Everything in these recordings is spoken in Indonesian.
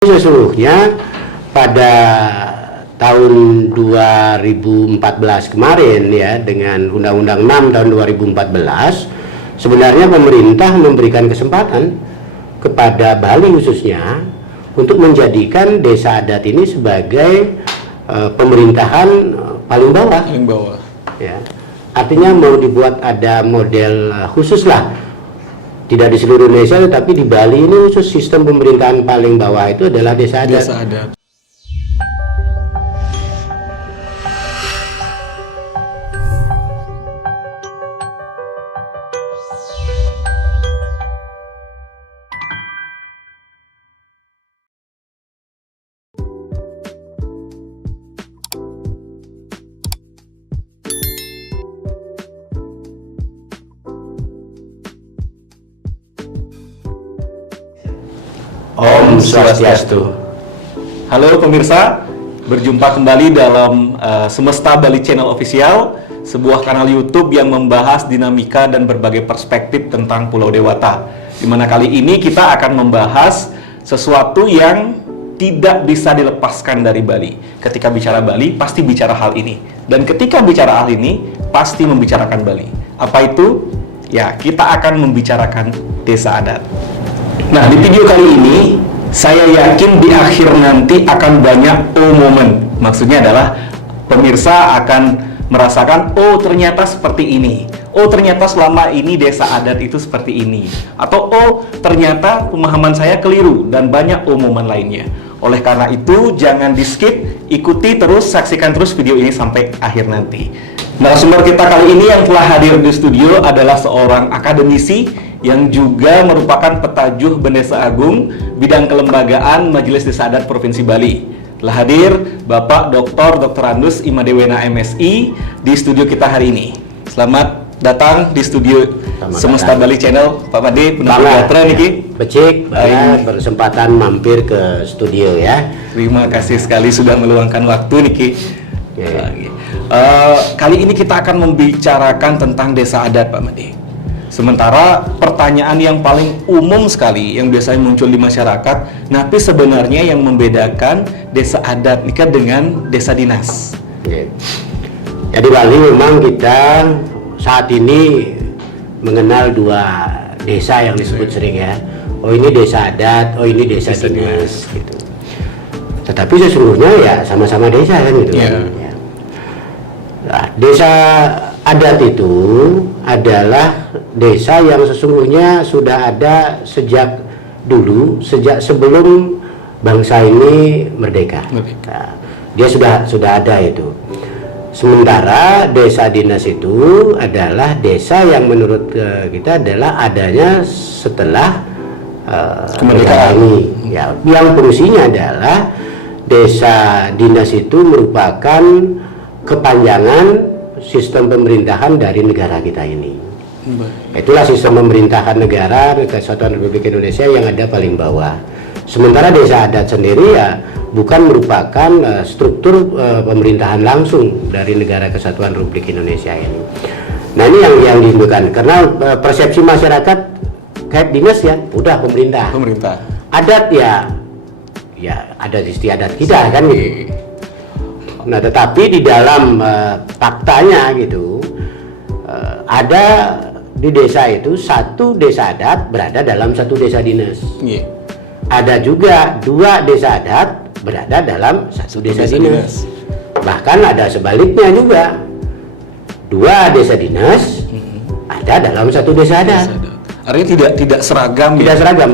Sesungguhnya pada tahun 2014 kemarin ya, dengan Undang-Undang 6 tahun 2014, sebenarnya pemerintah memberikan kesempatan kepada Bali khususnya untuk menjadikan desa adat ini sebagai pemerintahan paling bawah. Ya. Artinya mau dibuat ada model khusus lah, tidak di seluruh Indonesia tetapi di Bali ini khusus sistem pemerintahan paling bawah itu adalah desa adat. Desa adat. Om Swastiastu. Halo pemirsa, berjumpa kembali dalam Semesta Bali Channel Official, sebuah kanal YouTube yang membahas dinamika dan berbagai perspektif tentang Pulau Dewata. Di mana kali ini kita akan membahas sesuatu yang tidak bisa dilepaskan dari Bali. Ketika bicara Bali, pasti bicara hal ini. Dan ketika bicara hal ini, pasti membicarakan Bali. Apa itu? Ya, kita akan membicarakan desa adat. Nah, di video kali ini, saya yakin di akhir nanti akan banyak oh moment. Maksudnya adalah pemirsa akan merasakan, oh ternyata seperti ini. Oh ternyata selama ini desa adat itu seperti ini. Atau oh ternyata pemahaman saya keliru, dan banyak oh moment lainnya. Oleh karena itu, jangan di skip, ikuti terus, saksikan terus video ini sampai akhir nanti. Narasumber kita kali ini yang telah hadir di studio adalah seorang akademisi yang juga merupakan petajuh Bendesa Agung bidang kelembagaan Majelis Desa Adat Provinsi Bali. Telah hadir Bapak Dr. Andus Imadewena MSI di studio kita hari ini. Selamat datang di studio Semesta Bali Channel, Pak Made. Becik, berkesempatan mampir ke studio ya. Terima kasih sekali sudah meluangkan waktu Niki. Kali ini kita akan membicarakan tentang desa adat, Pak Made. Sementara pertanyaan yang paling umum sekali yang biasanya muncul di masyarakat, tapi sebenarnya yang membedakan desa adat nikah dengan desa dinas. Jadi Bali memang kita saat ini mengenal dua desa yang disebut sering ya. Oh ini desa adat, oh ini desa dinas gitu. Tetapi sesungguhnya ya sama-sama desa kan gitu. Ya. Nah, desa adat itu adalah desa yang sesungguhnya sudah ada sejak dulu, sejak sebelum bangsa ini merdeka. Nah, dia sudah ada itu. Sementara desa dinas itu adalah desa yang menurut kita adalah adanya setelah kemerdekaan ini. Ya, yang fungsinya adalah desa dinas itu merupakan kepanjangan sistem pemerintahan dari negara kita ini. Itulah sistem pemerintahan negara Kesatuan Republik Indonesia yang ada paling bawah. Sementara desa adat sendiri ya bukan merupakan struktur pemerintahan langsung dari negara Kesatuan Republik Indonesia ini. Nah ini yang ditunjukkan karena persepsi masyarakat kayak dinas ya udah pemerintah. Adat ya adat istiadat kita kan gitu. Nah tetapi di dalam faktanya gitu ada di desa itu satu desa adat berada dalam satu desa dinas. Ada juga dua desa adat berada dalam satu desa dinas. Bahkan ada sebaliknya juga, dua desa dinas ada dalam satu desa adat. Artinya tidak seragam. Tidak seragam.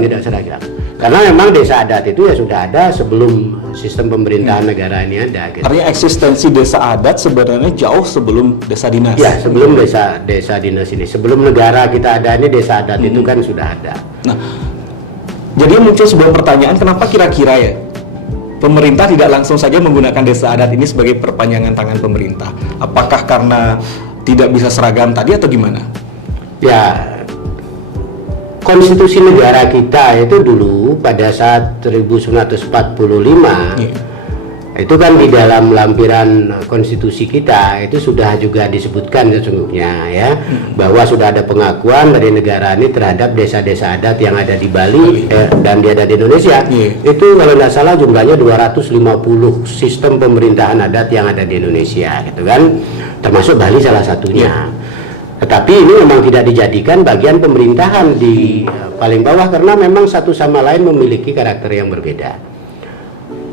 Karena memang desa adat itu ya sudah ada sebelum sistem pemerintahan negara ini ada. Gitu. Artinya eksistensi desa adat sebenarnya jauh sebelum desa dinas. Ya, sebelum desa dinas ini, sebelum negara kita ada ini desa adat itu kan sudah ada. Nah, jadi muncul sebuah pertanyaan, kenapa kira-kira ya pemerintah tidak langsung saja menggunakan desa adat ini sebagai perpanjangan tangan pemerintah? Apakah karena tidak bisa seragam tadi atau gimana? Ya. Konstitusi negara kita itu dulu pada saat 1945 Itu kan di dalam lampiran konstitusi kita itu sudah juga disebutkan sesungguhnya ya, bahwa sudah ada pengakuan dari negara ini terhadap desa-desa adat yang ada di Bali dan di ada di Indonesia. Itu kalau nggak salah jumlahnya 250 sistem pemerintahan adat yang ada di Indonesia gitu kan, termasuk Bali salah satunya. Tetapi ini memang tidak dijadikan bagian pemerintahan di paling bawah karena memang satu sama lain memiliki karakter yang berbeda.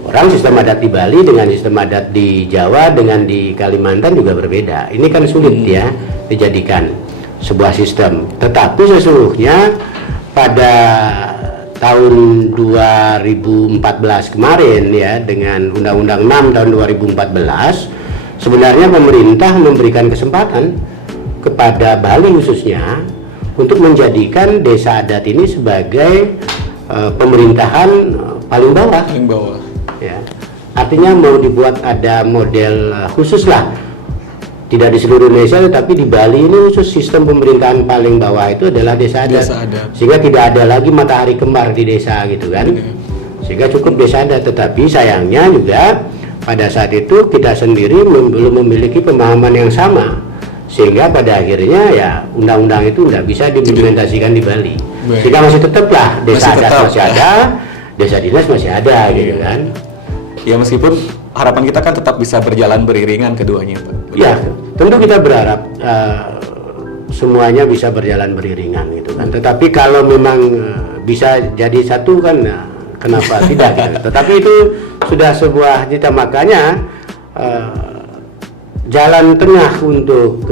Orang sistem adat di Bali dengan sistem adat di Jawa dengan di Kalimantan juga berbeda. Ini kan sulit ya dijadikan sebuah sistem. Tetapi sesungguhnya pada tahun 2014 kemarin ya, dengan Undang-Undang 6 tahun 2014, sebenarnya pemerintah memberikan kesempatan kepada Bali khususnya untuk menjadikan desa adat ini sebagai pemerintahan paling bawah. Paling bawah. Ya. Artinya mau dibuat ada model khusus lah, tidak di seluruh Indonesia tetapi di Bali ini khusus sistem pemerintahan paling bawah itu adalah desa adat. Sehingga tidak ada lagi matahari kembar di desa gitu kan. Sehingga cukup desa adat, tetapi sayangnya juga pada saat itu kita sendiri belum memiliki pemahaman yang sama, sehingga pada akhirnya ya undang-undang itu nggak bisa diimplementasikan di Bali. Sehingga masih tetaplah desa adat masih ada, desa dinas masih ada gitu kan. Ya meskipun harapan kita kan tetap bisa berjalan beriringan keduanya, Pak. Ya, tentu kita berharap semuanya bisa berjalan beriringan gitu kan. Tetapi kalau memang bisa jadi satu kan, kenapa tidak? Gitu. Tetapi itu sudah sebuah cita, makanya jalan tengah untuk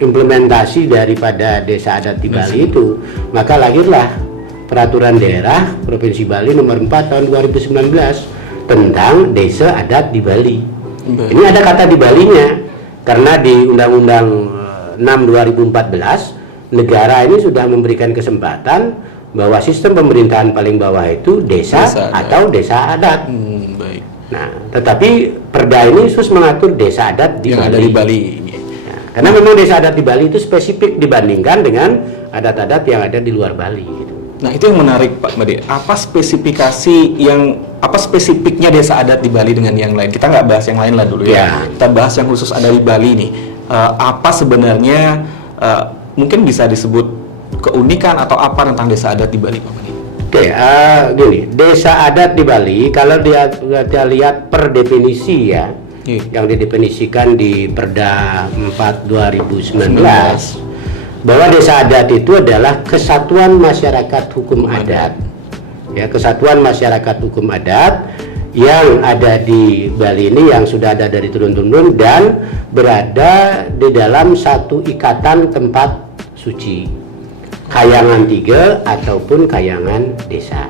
implementasi daripada desa adat di Bali itu, maka lahirlah Peraturan Daerah Provinsi Bali nomor 4 tahun 2019 tentang desa adat di Bali. Ini ada kata di Balinya karena di Undang-Undang 6 2014 negara ini sudah memberikan kesempatan bahwa sistem pemerintahan paling bawah itu desa atau desa adat. Baik. Nah, tetapi Perda ini khusus mengatur desa adat di yang Bali. ada di Bali. Nah, karena memang desa adat di Bali itu spesifik dibandingkan dengan adat-adat yang ada di luar Bali. Gitu. Nah itu yang menarik Pak Made. Apa spesifiknya desa adat di Bali dengan yang lain? Kita nggak bahas yang lain lah dulu ya. Kita bahas yang khusus ada di Bali nih. Apa sebenarnya mungkin bisa disebut keunikan atau apa tentang desa adat di Bali, Pak Made? Oke, gini, desa adat di Bali kalau dia lihat per definisi ya, yang didefinisikan di Perda 4 2019. Bahwa desa adat itu adalah kesatuan masyarakat hukum adat. Ya, kesatuan masyarakat hukum adat yang ada di Bali ini yang sudah ada dari turun-temurun dan berada di dalam satu ikatan tempat suci, kayangan 3 ataupun kayangan desa.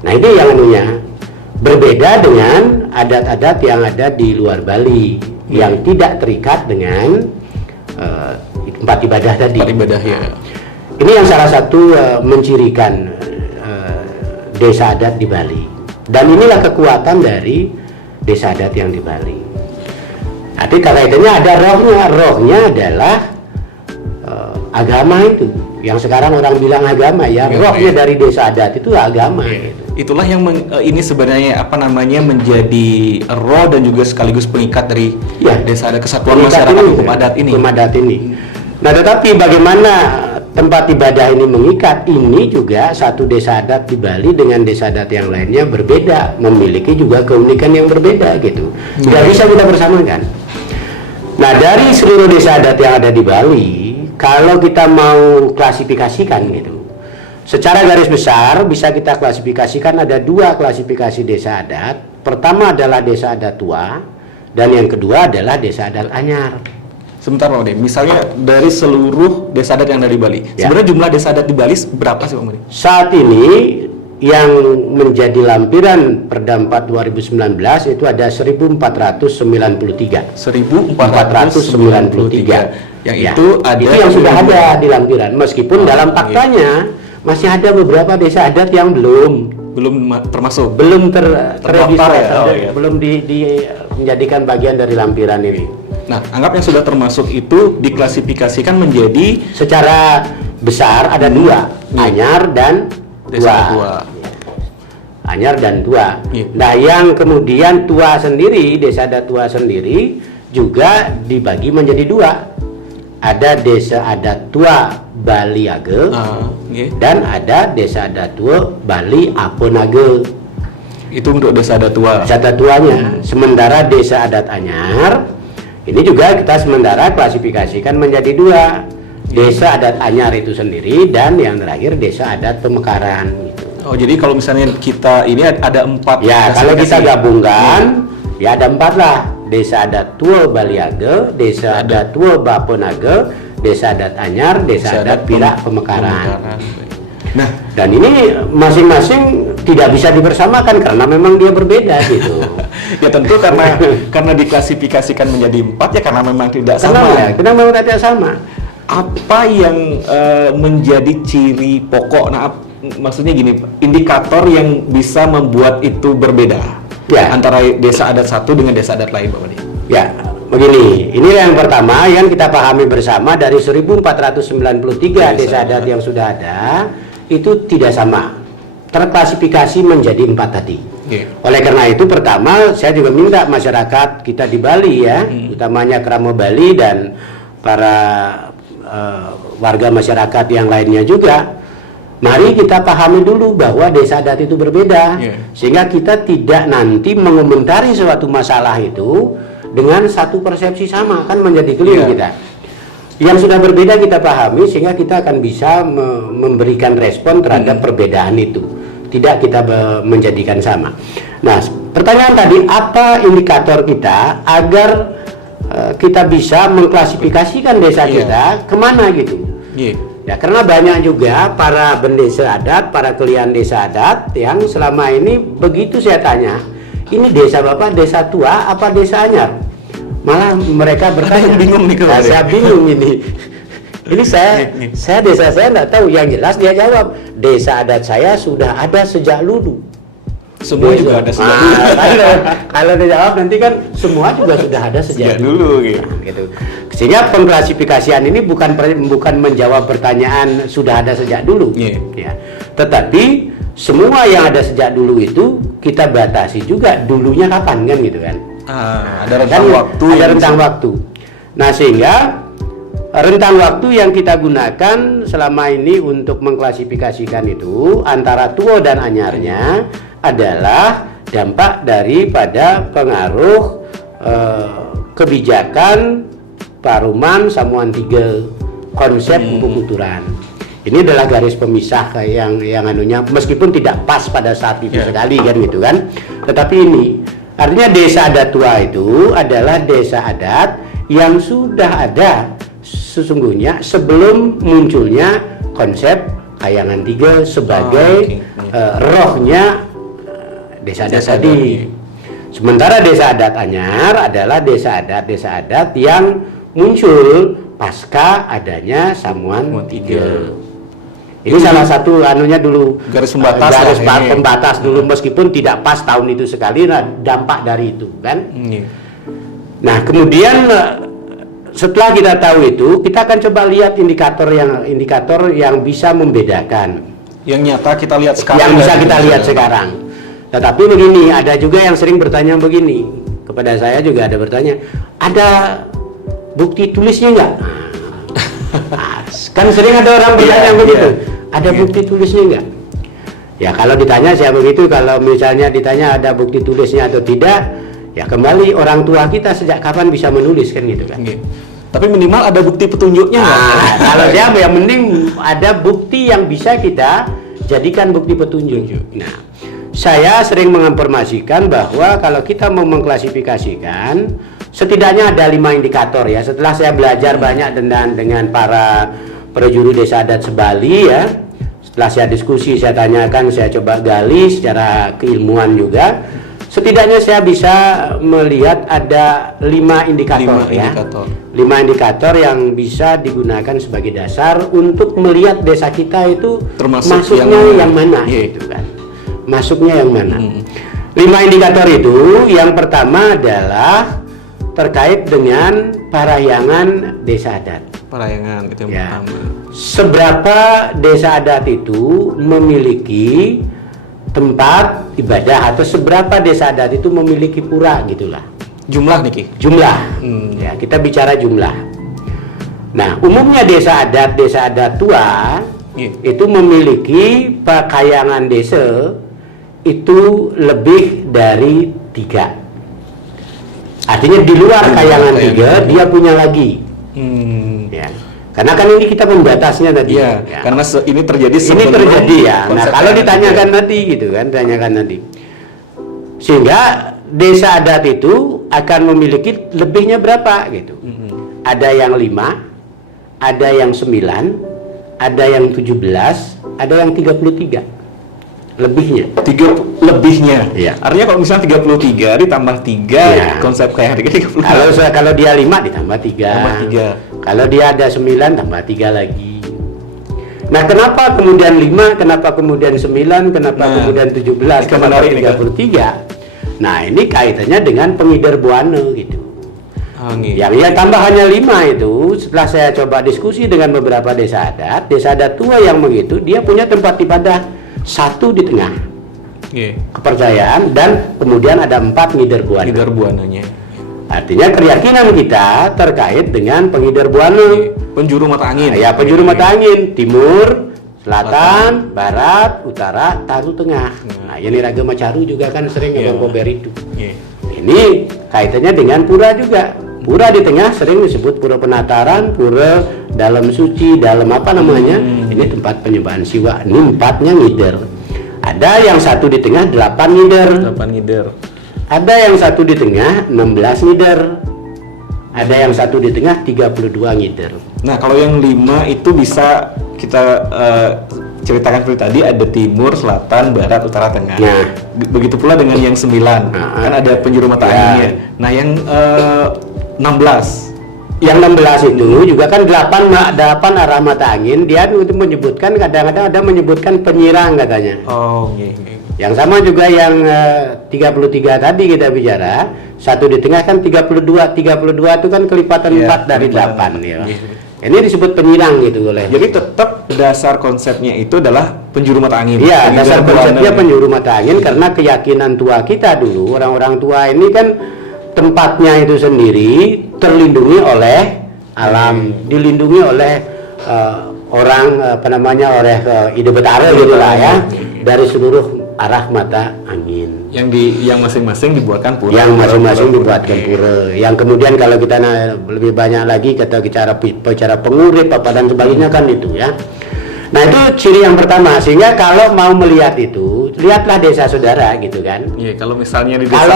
Nah, ini yang anunya berbeda dengan adat-adat yang ada di luar Bali yang tidak terikat dengan tempat ibadah tadi. Tempat ibadah ya. Ini yang salah satu mencirikan desa adat di Bali. Dan inilah kekuatan dari desa adat yang di Bali. Nanti kaitannya ada rohnya. Rohnya adalah agama itu. Yang sekarang orang bilang agama ya. Rohnya dari desa adat itu agama. Gitu. Itulah yang ini sebenarnya menjadi roh dan juga sekaligus pengikat dari desa adat, kesatuan masyarakat hukum adat ini. Hukum adat ini. Nah, tetapi bagaimana tempat ibadah ini mengikat? Ini juga satu desa adat di Bali dengan desa adat yang lainnya berbeda, memiliki juga keunikan yang berbeda gitu. Tidak bisa kita bersamakan. Nah, dari seluruh desa adat yang ada di Bali, kalau kita mau klasifikasikan gitu, secara garis besar bisa kita klasifikasikan ada 2 klasifikasi desa adat. Pertama adalah desa adat tua, dan yang kedua adalah desa adat anyar. Sebentar Pak Made, misalnya dari seluruh desa adat yang ada di Bali, sebenarnya jumlah desa adat di Bali berapa sih Pak Made? Saat ini yang menjadi lampiran Perda 4 2019 itu ada 1493. 1493. Yang itu ada itu yang sudah ada di lampiran, meskipun dalam faktanya masih ada beberapa desa adat yang belum termasuk, belum terregistrasi, belum menjadikan bagian dari lampiran ini. Nah, anggap yang sudah termasuk itu diklasifikasikan menjadi secara besar ada 2, anyar dan desa tua. anyar dan tua. Iya. Nah, yang kemudian tua sendiri, desa adat tua sendiri juga dibagi menjadi dua. Ada desa adat tua Bali Age Nggih. dan ada desa adat tua Bali Aponage. Itu untuk desa adat tua. Desa adat tuanya. Sementara desa adat anyar ini juga kita sementara klasifikasikan menjadi dua. Desa adat anyar itu sendiri dan yang terakhir desa adat pemekaran gitu. Oh, jadi kalau misalnya kita ini ada 4 Ya, kalau kita klasifikasi. gabungkan ya ada 4 lah. Desa adat tua Bali Age, desa adat tua Baponage, desa adat anyar, desa adat Pirak Pemekaran. Nah, Dan ini masing-masing tidak bisa dibersamakan karena memang dia berbeda gitu. ya tentu karena diklasifikasikan menjadi 4 ya karena memang tidak Karena sama. ya, karena memang tidak sama. Apa yang menjadi ciri pokok? Nah, maksudnya gini, indikator yang bisa membuat itu berbeda Ya. antara desa adat satu dengan desa adat lain, Pak Wadi. Ya, begini. Ini yang pertama yang kita pahami bersama dari 1493 desa adat yang sudah ada itu tidak sama. Terklasifikasi menjadi 4 tadi. Oleh karena itu pertama saya juga minta masyarakat kita di Bali ya, utamanya Krama Bali dan para warga masyarakat yang lainnya juga. Mari kita pahami dulu bahwa desa adat itu berbeda, sehingga kita tidak nanti mengomentari suatu masalah itu dengan satu persepsi sama, kan menjadi keliru kita. Yang sudah berbeda kita pahami, sehingga kita akan bisa memberikan respon terhadap perbedaan itu. Tidak kita menjadikan sama. Nah, pertanyaan tadi, apa indikator kita agar kita bisa mengklasifikasikan desa kita kemana gitu? Ya, karena banyak juga para bendesa adat, para kelian desa adat yang selama ini begitu saya tanya, ini desa Bapak desa tua apa desa anyar? Malah mereka bertanya, bingung nih kalau saya bingung ini. Ini saya desa saya nggak tahu. Yang jelas dia jawab, desa adat saya sudah ada sejak dulu. Semua juga ada sejak dulu. Kalau dijawab nanti kan semua juga sudah ada sejak dulu gitu. Nah, gitu. Sehingga pengklasifikasian ini bukan menjawab pertanyaan sudah ada sejak dulu, ya. Tetapi semua yang ada sejak dulu itu kita batasi juga dulunya kapan kan gitu kan. Ada rentang waktu. Ada rentang waktu. Nah, sehingga rentang waktu yang kita gunakan selama ini untuk mengklasifikasikan itu antara tua dan anyarnya adalah dampak daripada pengaruh kebijakan Paruman Samuan 3 konsep pembukuturan. Ini adalah garis pemisah yang anunya, meskipun tidak pas pada saat itu sekali kan gitu kan. Tetapi ini artinya desa adat tua itu adalah desa adat yang sudah ada sesungguhnya sebelum munculnya konsep Kayangan 3 sebagai rohnya desa adat tadi. Sementara desa adat anyar adalah desa adat yang muncul pasca adanya Samuan 3. Ini salah satu anunya dulu, garis pembatas, pembatas dulu, meskipun tidak pas tahun itu sekali. Nah, dampak dari itu kan. Nah, kemudian setelah kita tahu itu, kita akan coba lihat indikator yang bisa membedakan. Yang nyata kita lihat sekarang. Yang bisa kita lihat sekarang. Tetapi begini, ada juga yang sering bertanya begini kepada saya, juga ada bertanya, ada bukti tulisnya enggak? Kan sering ada orang bertanya begitu. Ada bukti tulisnya enggak? Ya, kalau ditanya saya begitu, kalau misalnya ditanya ada bukti tulisnya atau tidak, ya kembali orang tua kita sejak kapan bisa menulis kan gitu kan. Tapi minimal ada bukti petunjuknya enggak? Kalau saya yang mending ada bukti yang bisa kita jadikan bukti petunjuk. Nah, saya sering menginformasikan bahwa kalau kita mau mengklasifikasikan, setidaknya ada 5 indikator ya. Setelah saya belajar banyak dengan para prajuri desa adat sebali ya, setelah saya diskusi, saya tanyakan, saya coba gali secara keilmuan juga, setidaknya saya bisa melihat ada 5 indikator ya. 5 indikator yang bisa digunakan sebagai dasar untuk melihat desa kita itu masuknya yang mana gitu kan. Masuknya yang mana? 5 indikator itu, yang pertama adalah terkait dengan parahyangan desa adat. Parahyangan itu yang pertama. Seberapa desa adat itu memiliki tempat ibadah atau seberapa desa adat itu memiliki pura gitulah. Jumlah nih Ki. Jumlah. Ya, kita bicara jumlah. Nah, umumnya desa adat tua itu memiliki pekayangan desa itu lebih dari 3. Artinya di luar kayangan 3 dia punya lagi. Ya. Karena kan ini kita membatasnya tadi. Ya. Karena ini terjadi ini terjadi ya. Nah, kalau ditanyakan tadi gitu kan, tanyakan tadi. Sehingga desa adat itu akan memiliki lebihnya berapa gitu. Ada yang 5, ada yang 9, ada yang 17, ada yang 33. Lebihnya. 3 lebihnya. Iya. Artinya kalau misalnya 33 ditambah 3 konsep kayak 30. Kalau dia 5 ditambah 3. Tambah 3. Kalau dia ada 9 tambah 3 lagi. Nah, kenapa kemudian 5, kenapa kemudian 9, kenapa kemudian 17, kenapa 33? Nah, ini kaitannya dengan pengidar buana gitu. Yang tambah hanya 5 itu, setelah saya coba diskusi dengan beberapa desa adat tua yang begitu, dia punya tempat ibadah 1 di tengah. Kepercayaan, dan kemudian ada 4 ngidar buana. Ngidar buananya. Artinya keyakinan kita terkait dengan pengidar buana. Penjuru mata angin. Ya, penjuru mata angin, timur, selatan, barat, utara, taru tengah. Nah, ini Ragama Caru juga kan sering ngomong kober itu. Ini kaitannya dengan pura juga. Pura di tengah sering disebut pura penataran, pura dalam suci, dalam apa namanya? Ini tempat penyembahan siwa. Ini 4-nya ngidar. Ada yang 1 di tengah 8 ngidar. 8 ngidar. Ada yang 1 di tengah 16 ngidar. Ada yang 1 di tengah 32 ngidar. Nah, kalau yang 5 itu bisa kita ceritakan seperti tadi, ada timur, selatan, barat, utara, tengah. Nah, begitu pula dengan yang 9. Kan ada penjuru mata anginnya. Nah, yang 16. Yang 16 itu juga kan 8 arah mata angin. Dia itu menyebutkan, kadang-kadang ada menyebutkan penyirang katanya. Yang sama juga yang 33 tadi kita bicara, 1 di tengah kan 32 itu kan kelipatan 4 dari 8 ya. Ini disebut penyirang gitu oleh. Jadi tetap dasar konsepnya itu adalah penjuru mata angin. Iya, dasar konsepnya penjuru mata angin, karena keyakinan tua kita dulu, orang-orang tua ini kan tempatnya itu sendiri terlindungi oleh alam, dilindungi oleh orang oleh ide betara gitu lah ya, dari seluruh arah mata angin. Yang masing-masing dibuatkan pura. Yang masing-masing dibuatkan pura. Yang kemudian kalau kita lebih banyak lagi kita bicara pengurip apa dan sebagainya kan itu ya. Nah, itu ciri yang pertama. Sehingga kalau mau melihat itu, lihatlah desa saudara gitu kan. Iya, kalau misalnya di desa kalau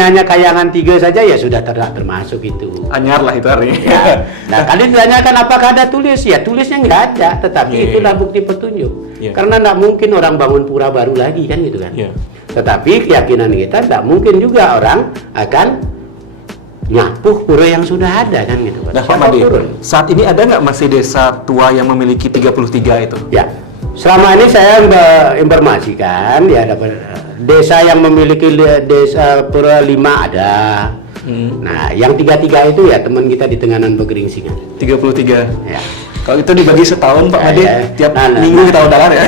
hanya kayangan 3 saja ya sudah termasuk itu. Anyar lah itu artinya. Ya. Nah, kalian ditanyakan apakah ada tulis? Ya, tulisnya nggak ada, tetapi itulah bukti petunjuk. Karena nggak mungkin orang bangun pura baru lagi kan gitu kan. Tetapi keyakinan kita nggak mungkin juga orang akan nyapuh pura yang sudah ada kan gitu. Nah, Pak Made, saat ini ada nggak masih desa tua yang memiliki 33 itu? Ya, selama ini saya informasikan ya, ada desa yang memiliki desa pura 5 ada. Nah, yang 33 itu ya teman kita di Tenganan Pegeringsingan. 33. Ya. Kalau itu dibagi setahun Pak Made, tiap minggu kita udahan ya.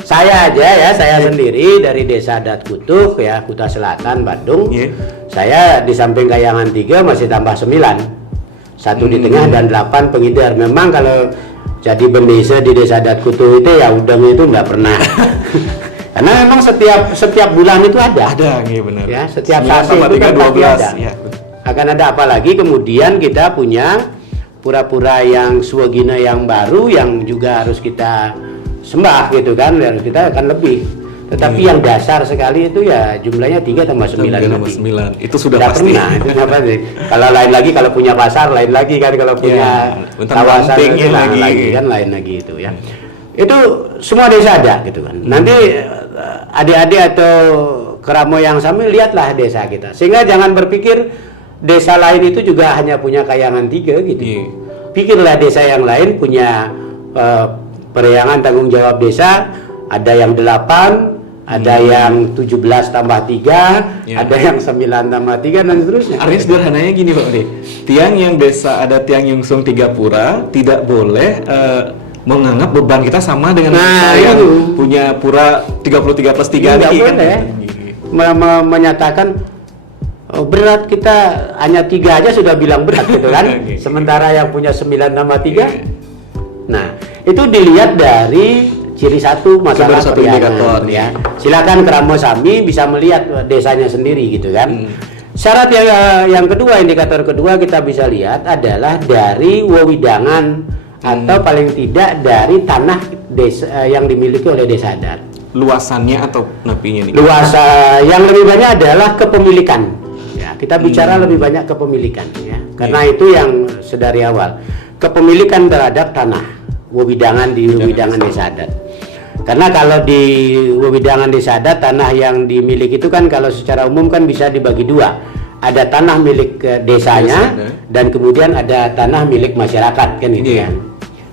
Saya aja ya, saya sendiri dari Desa Adat Kutuh ya, Kuta Selatan, Bandung. Saya di samping kayangan 3 masih tambah 9. 1 di tengah dan 8 pengidar. Memang kalau jadi bendesa di Desa Adat Kutuh itu ya udangnya itu nggak pernah. Karena memang setiap bulan itu ada. Ada, iya benar. Ya, setiap sasi itu kan pasti ada. Akan ada apa lagi kemudian kita punya pura-pura yang swagina yang baru yang juga harus kita sembah gitu kan, kita akan lebih. Tetapi yang dasar sekali itu ya jumlahnya 3 tambah 9. Itu sudah tidak pasti. Pernah, itu pasti. Kalau lain lagi, kalau punya pasar lain lagi kan, kalau punya kawasan lagi kan lain lagi itu ya. Itu semua desa ada gitu kan. Nanti adik-adik atau keramo yang sama lihatlah desa kita. Sehingga jangan berpikir desa lain itu juga hanya punya kayangan 3 gitu. Pikirlah desa yang lain punya periangan tanggung jawab desa, ada yang 8, ada yang 17 tambah 3, ada yang 9 tambah 3 dan seterusnya. Artinya sederhananya gini Pak Made, tiang yang desa ada tiang yungsung 3 pura tidak boleh menganggap beban kita sama dengan Nah, kita yang itu. punya pura 33+3 Nggak nih kan. boleh. Menyatakan berat kita hanya 3 aja sudah bilang berat gitu kan. Oke. Sementara yang punya 9 tambah 3. Nah, itu dilihat dari ciri satu masalah Baru satu periangan indikator, ya. Silakan Keramo Sami bisa melihat desanya sendiri gitu kan. Syarat yang kedua, indikator kedua kita bisa lihat adalah dari wewidangan atau paling tidak dari tanah desa yang dimiliki oleh desa adat. Luasannya atau napinya nih? Luas yang lebih banyak adalah kepemilikan. Ya, kita bicara lebih banyak kepemilikan ya. Karena itu yang sedari awal. Kepemilikan terhadap tanah wewidangan di wewidangan desa adat. Karena kalau di wewidangan desa adat tanah yang dimiliki itu kan kalau secara umum kan bisa dibagi dua. Ada tanah milik desanya dan kemudian ada tanah milik masyarakat kan gitu kan.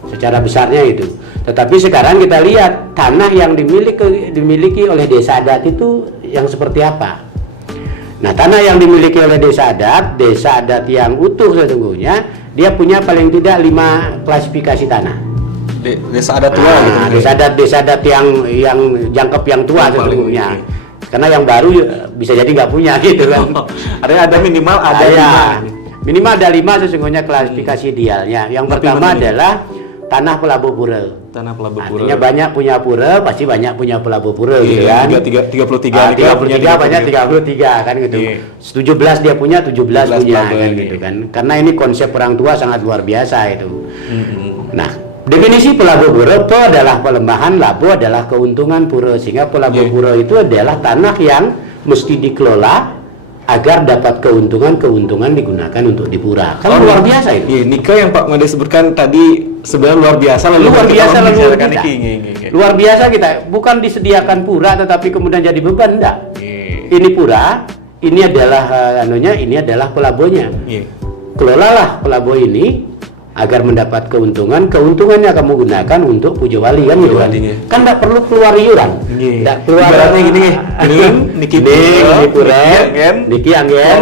Secara besarnya itu. Tetapi sekarang kita lihat tanah yang dimiliki oleh desa adat itu yang seperti apa. Nah, tanah yang dimiliki oleh desa adat yang utuh sesungguhnya dia punya paling tidak 5 klasifikasi tanah. Desa adat tua gitu. Desa adat yang jangkep yang tua sesungguhnya. Karena yang baru bisa jadi nggak punya gitu kan. Ada minimal ada ya, 5. minimal ada 5 sesungguhnya klasifikasi idealnya. Yang pertama adalah tanah pelabuh pura. Tanah pelabuh pura. Artinya banyak punya pura, pasti banyak punya pelabuh pura gitu kan. 33 banyak 33 kan gitu. 17 dia punya, 17 punya kan gitu kan. Karena ini konsep orang tua sangat luar biasa itu. Nah, definisi pelabuh pura itu adalah pelembahan, labo adalah keuntungan pura, sehingga pelabuh pura itu adalah tanah yang mesti dikelola agar dapat keuntungan digunakan untuk di pura. Kan luar biasa itu. Iya, nikah yang Pak Made sebutkan tadi sebenarnya luar biasa Luar biasa kita bukan disediakan pura tetapi kemudian jadi beban enggak. Ini pura, ini adalah ini adalah pelabuhnya. Kelolalah pelabuh ini agar mendapat keuntungannya kamu gunakan untuk puja wali kan gitu kan. Kan enggak perlu keluar iuran. Enggak keluar ibaratnya gini niki pura, niki anggen,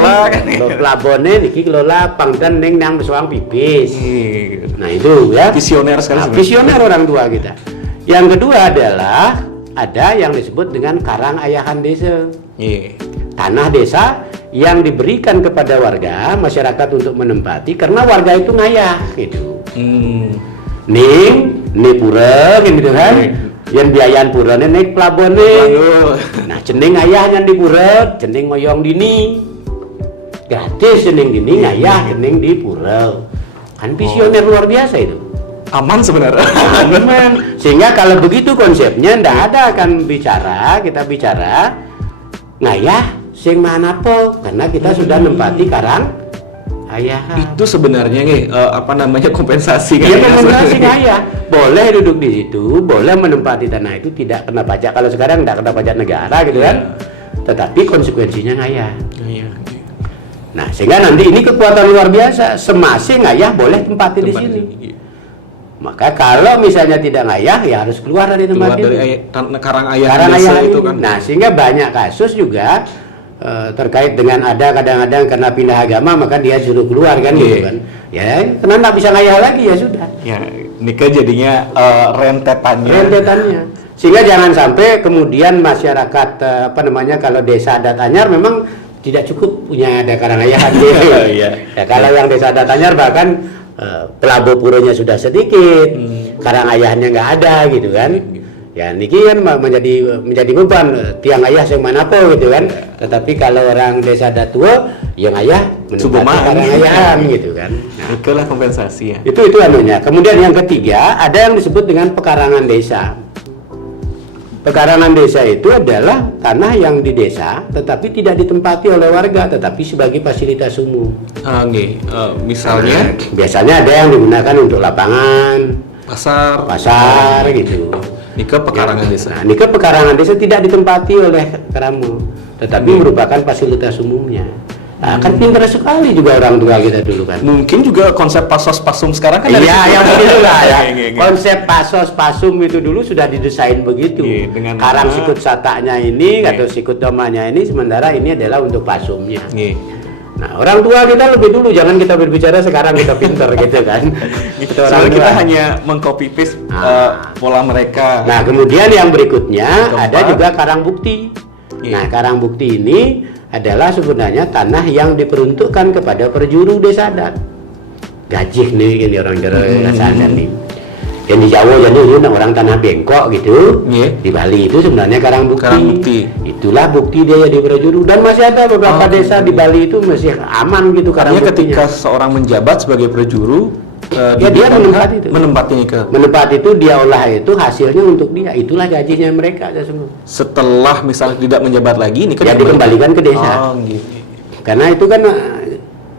pelabone niki kelola pangdan ning nang besuang pipis. Nah, itu ya. Visioner sekali sebenarnya. Visioner orang tua kita. Yang kedua adalah ada yang disebut dengan karang ayahan desa. Tanah desa yang diberikan kepada warga masyarakat untuk menempati karena warga itu ngayah gitu. Ning pura gitu kan. Yang biayaan pura naik pelabone. Nah, cening ayahnya di pura, cening ngoyong dini. Gratis cening dini ngayah cening di pura. Kan visioner luar biasa itu. Aman sebenarnya. Aman. Sehingga kalau begitu konsepnya ndak ada akan kita bicara ngayah sing mana po karena kita sudah nempati karang ayahan. Itu sebenarnya kompensasi kan. Iya, kompensasi ayah. Boleh duduk di situ, boleh menempati tanah itu tidak kena pajak. Kalau sekarang tidak kena pajak negara gitu kan. Tetapi konsekuensinya ngayah. Nah, sehingga nanti ini kekuatan luar biasa. Semasing ngayah boleh tempati di sini. Maka kalau misalnya tidak ngayah ya harus keluar dari tempat itu. Karang ayahan itu kan. Nah, sehingga banyak kasus juga terkait dengan ada kadang-kadang karena pindah agama maka dia suruh keluar kan gitu kan. Ya, karena nggak bisa ngayah lagi ya sudah. Ya, nikah jadinya rentetannya. Sehingga jangan sampai kemudian masyarakat kalau desa adat anyar memang tidak cukup punya ada karang ayahan gitu. Ya, kalau yang desa adat anyar bahkan pelabuh puranya sudah sedikit, karang ayahnya nggak ada gitu kan. Ya niki kan menjadi beban tiang ayah yang mana po gitu kan. Tetapi kalau orang desa adat tua yang ayah menempati karang ayahan gitu kan. Nah, itulah kompensasi ya. Itu anunya. Kemudian yang ketiga ada yang disebut dengan pekarangan desa. Pekarangan desa itu adalah tanah yang di desa tetapi tidak ditempati oleh warga tetapi sebagai fasilitas umum. Misalnya biasanya ada yang digunakan untuk lapangan, pasar gitu. Nikah pekarangan desa. Nah, nikah pekarangan desa tidak ditempati oleh Keramo tetapi merupakan fasilitas umumnya. Nah, kan pintar sekali juga orang tua kita dulu kan. Mungkin juga konsep pasos pasum sekarang kan iya, yang begitu lah ya. Konsep pasos pasum itu dulu sudah didesain begitu. Dengan karang sikut satanya ini atau sikut domanya ini sementara ini adalah untuk pasumnya. Nah, orang tua kita lebih dulu, jangan kita berbicara sekarang kita pinter gitu kan. Itu orang Soalnya kita tua. hanya mengcopy paste pola mereka. Nah, kemudian yang berikutnya Keempat. ada juga karang bukti. Iya. Nah, karang bukti ini adalah sebenarnya tanah yang diperuntukkan kepada perjuru desa adat. Gajih nih ini orang desa adat nih. Yang di Jawa jadi ini orang tanah bengkok gitu. Iya. Di Bali itu sebenarnya karang bukti. Karang bukti. Itulah bukti dia jadi perjuru dan masih ada beberapa desa di Bali itu masih aman gitu karang Artinya buktinya. ketika seorang menjabat sebagai perjuru, Ya, dia menempati itu. menempatinya ke Menempati itu dia olah itu hasilnya untuk dia. Itulah gajinya mereka sesungguhnya. setelah misalnya tidak menjabat lagi, ini kan Ya dikembalikan ke desa. Oh, gitu. Karena itu kan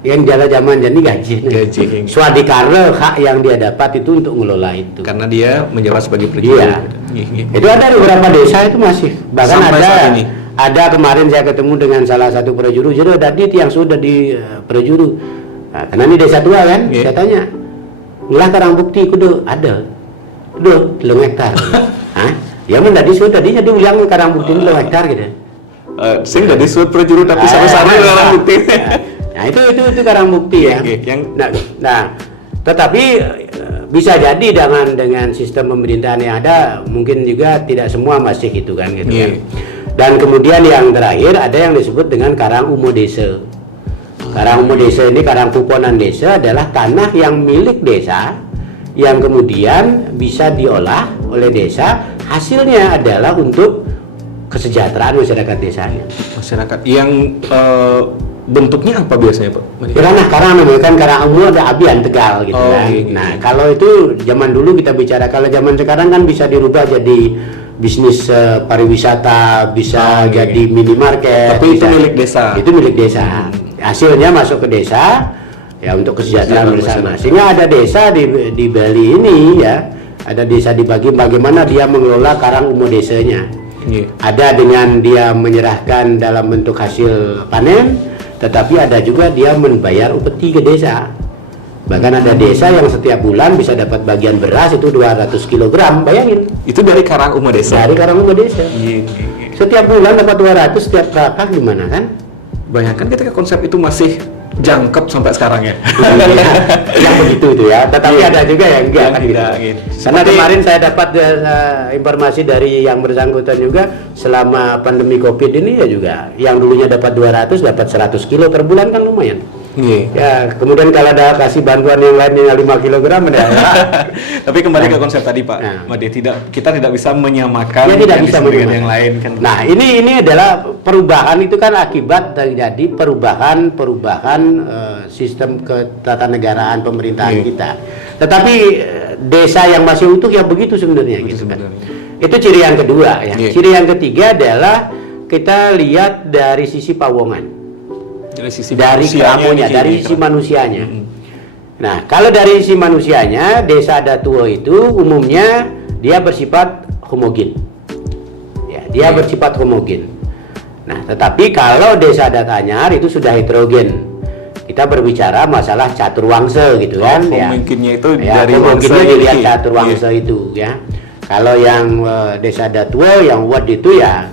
yang jala zaman jadi gaji. Gaji. Swadikara hak yang dia dapat itu untuk ngelola itu. Karena dia menjabat sebagai perjuru. Iya. Gitu. Itu ada di beberapa desa itu masih. Bahkan Sampai saat ada ini. ada kemarin saya ketemu dengan salah satu perjuru. Jadi ada dit yang sudah di perjuru. Nah, karena ini desa tua kan. Iya. Saya tanya, "Lah karang bukti kudu ada." Kudu 3 hektar. Hah? Ya men tadi sudah dia diulang karang bukti 3 hektar gitu. Saya nggak disuruh perjuru tapi sama-sama dalam bukti. Nah itu karang bukti ya. Oke, yang- Nah, tetapi bisa jadi dengan sistem pemerintahan yang ada mungkin juga tidak semua masih gitu kan gitu kan. Iya. Dan kemudian yang terakhir ada yang disebut dengan karang umo desa. Karang umo desa ini karang puponan desa adalah tanah yang milik desa yang kemudian bisa diolah oleh desa, hasilnya adalah untuk kesejahteraan masyarakat desanya. Masyarakat yang bentuknya apa biasanya, Pak? Karang namanya kan karang umum ada abian Tegal gitu Oh, kan. gitu. Nah kalau itu zaman dulu kita bicara, kalau zaman sekarang kan bisa dirubah jadi bisnis pariwisata, bisa Oh, jadi minimarket. Tapi itu bisa- milik desa. Itu milik desa. Hasilnya masuk ke desa ya untuk kesejahteraan Kesejahteraan bersama. masyarakat. Sehingga ada desa di Bali ini ya, ada desa dibagi bagaimana dia mengelola karang umum desanya. Iya. Ada dengan dia menyerahkan dalam bentuk hasil panen, tetapi ada juga dia membayar upeti ke desa. Bahkan ada desa yang setiap bulan bisa dapat bagian beras itu 200 kg, bayangin. Itu dari Karang Uma Desa. Dari karang umum desa. Iya. Setiap bulan dapat 200 setiap kakak gimana kan? Bayangkan ketika konsep itu masih jangkep sampai sekarang ya. Yang begitu itu ya. Tetapi Iya. ada juga yang enggak Yang kan tidak, gitu. gitu. Karena Seperti- kemarin saya dapat informasi dari yang bersangkutan juga selama pandemi Covid ini ya juga yang dulunya dapat 200 dapat 100 kilo per bulan kan lumayan. Iya. Ya, kemudian kalau ada kasih bantuan yang lainnya 5 kg ya. Tapi kembali ke konsep tadi, Pak. Nah. Made, kita tidak bisa menyamakan Ya, tidak yang bisa disebut dengan menyamakan. yang lain kan. Nah, ini adalah perubahan itu kan akibat terjadi perubahan sistem ketatanegaraan pemerintahan Iya. kita. Tetapi desa yang masih utuh ya begitu sebenarnya Begitu gitu kan. sebenarnya. Itu ciri yang kedua ya. Iya. Ciri yang ketiga adalah kita lihat dari sisi pawongan. Dari sisi Dari manusianya keramonya, di sini, dari Pak. sisi manusianya. Mm-mm. Nah, kalau dari sisi manusianya, desa adat tua itu umumnya dia bersifat homogen. Ya, dia Oke. bersifat homogen. Nah, tetapi kalau desa adat anyar itu sudah heterogen. Kita berbicara masalah catur wangsa gitu kan, ya. Homogennya itu Ya, dari homogennya wangsa dilihat ini. catur wangsa itu ya. Kalau yang desa adat tua, yang wad itu ya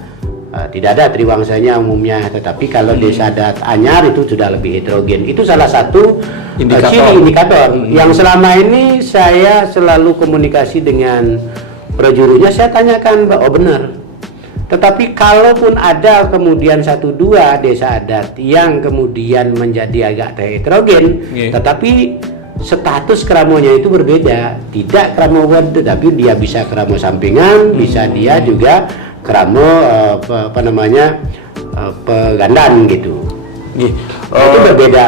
tidak ada triwangsanya umumnya, tetapi kalau desa adat anyar itu sudah lebih heterogen. Itu salah satu Indikator. ciri indikator yang selama ini saya selalu komunikasi dengan prajuritnya, saya tanyakan, Mbak, oh benar. Tetapi kalaupun ada kemudian 1-2 desa adat yang kemudian menjadi agak heterogen, Iya. tetapi status keramonya itu berbeda. Tidak keramo wad, tetapi dia bisa keramo sampingan, bisa dia juga keramo pegandan gitu. Iya. Itu berbeda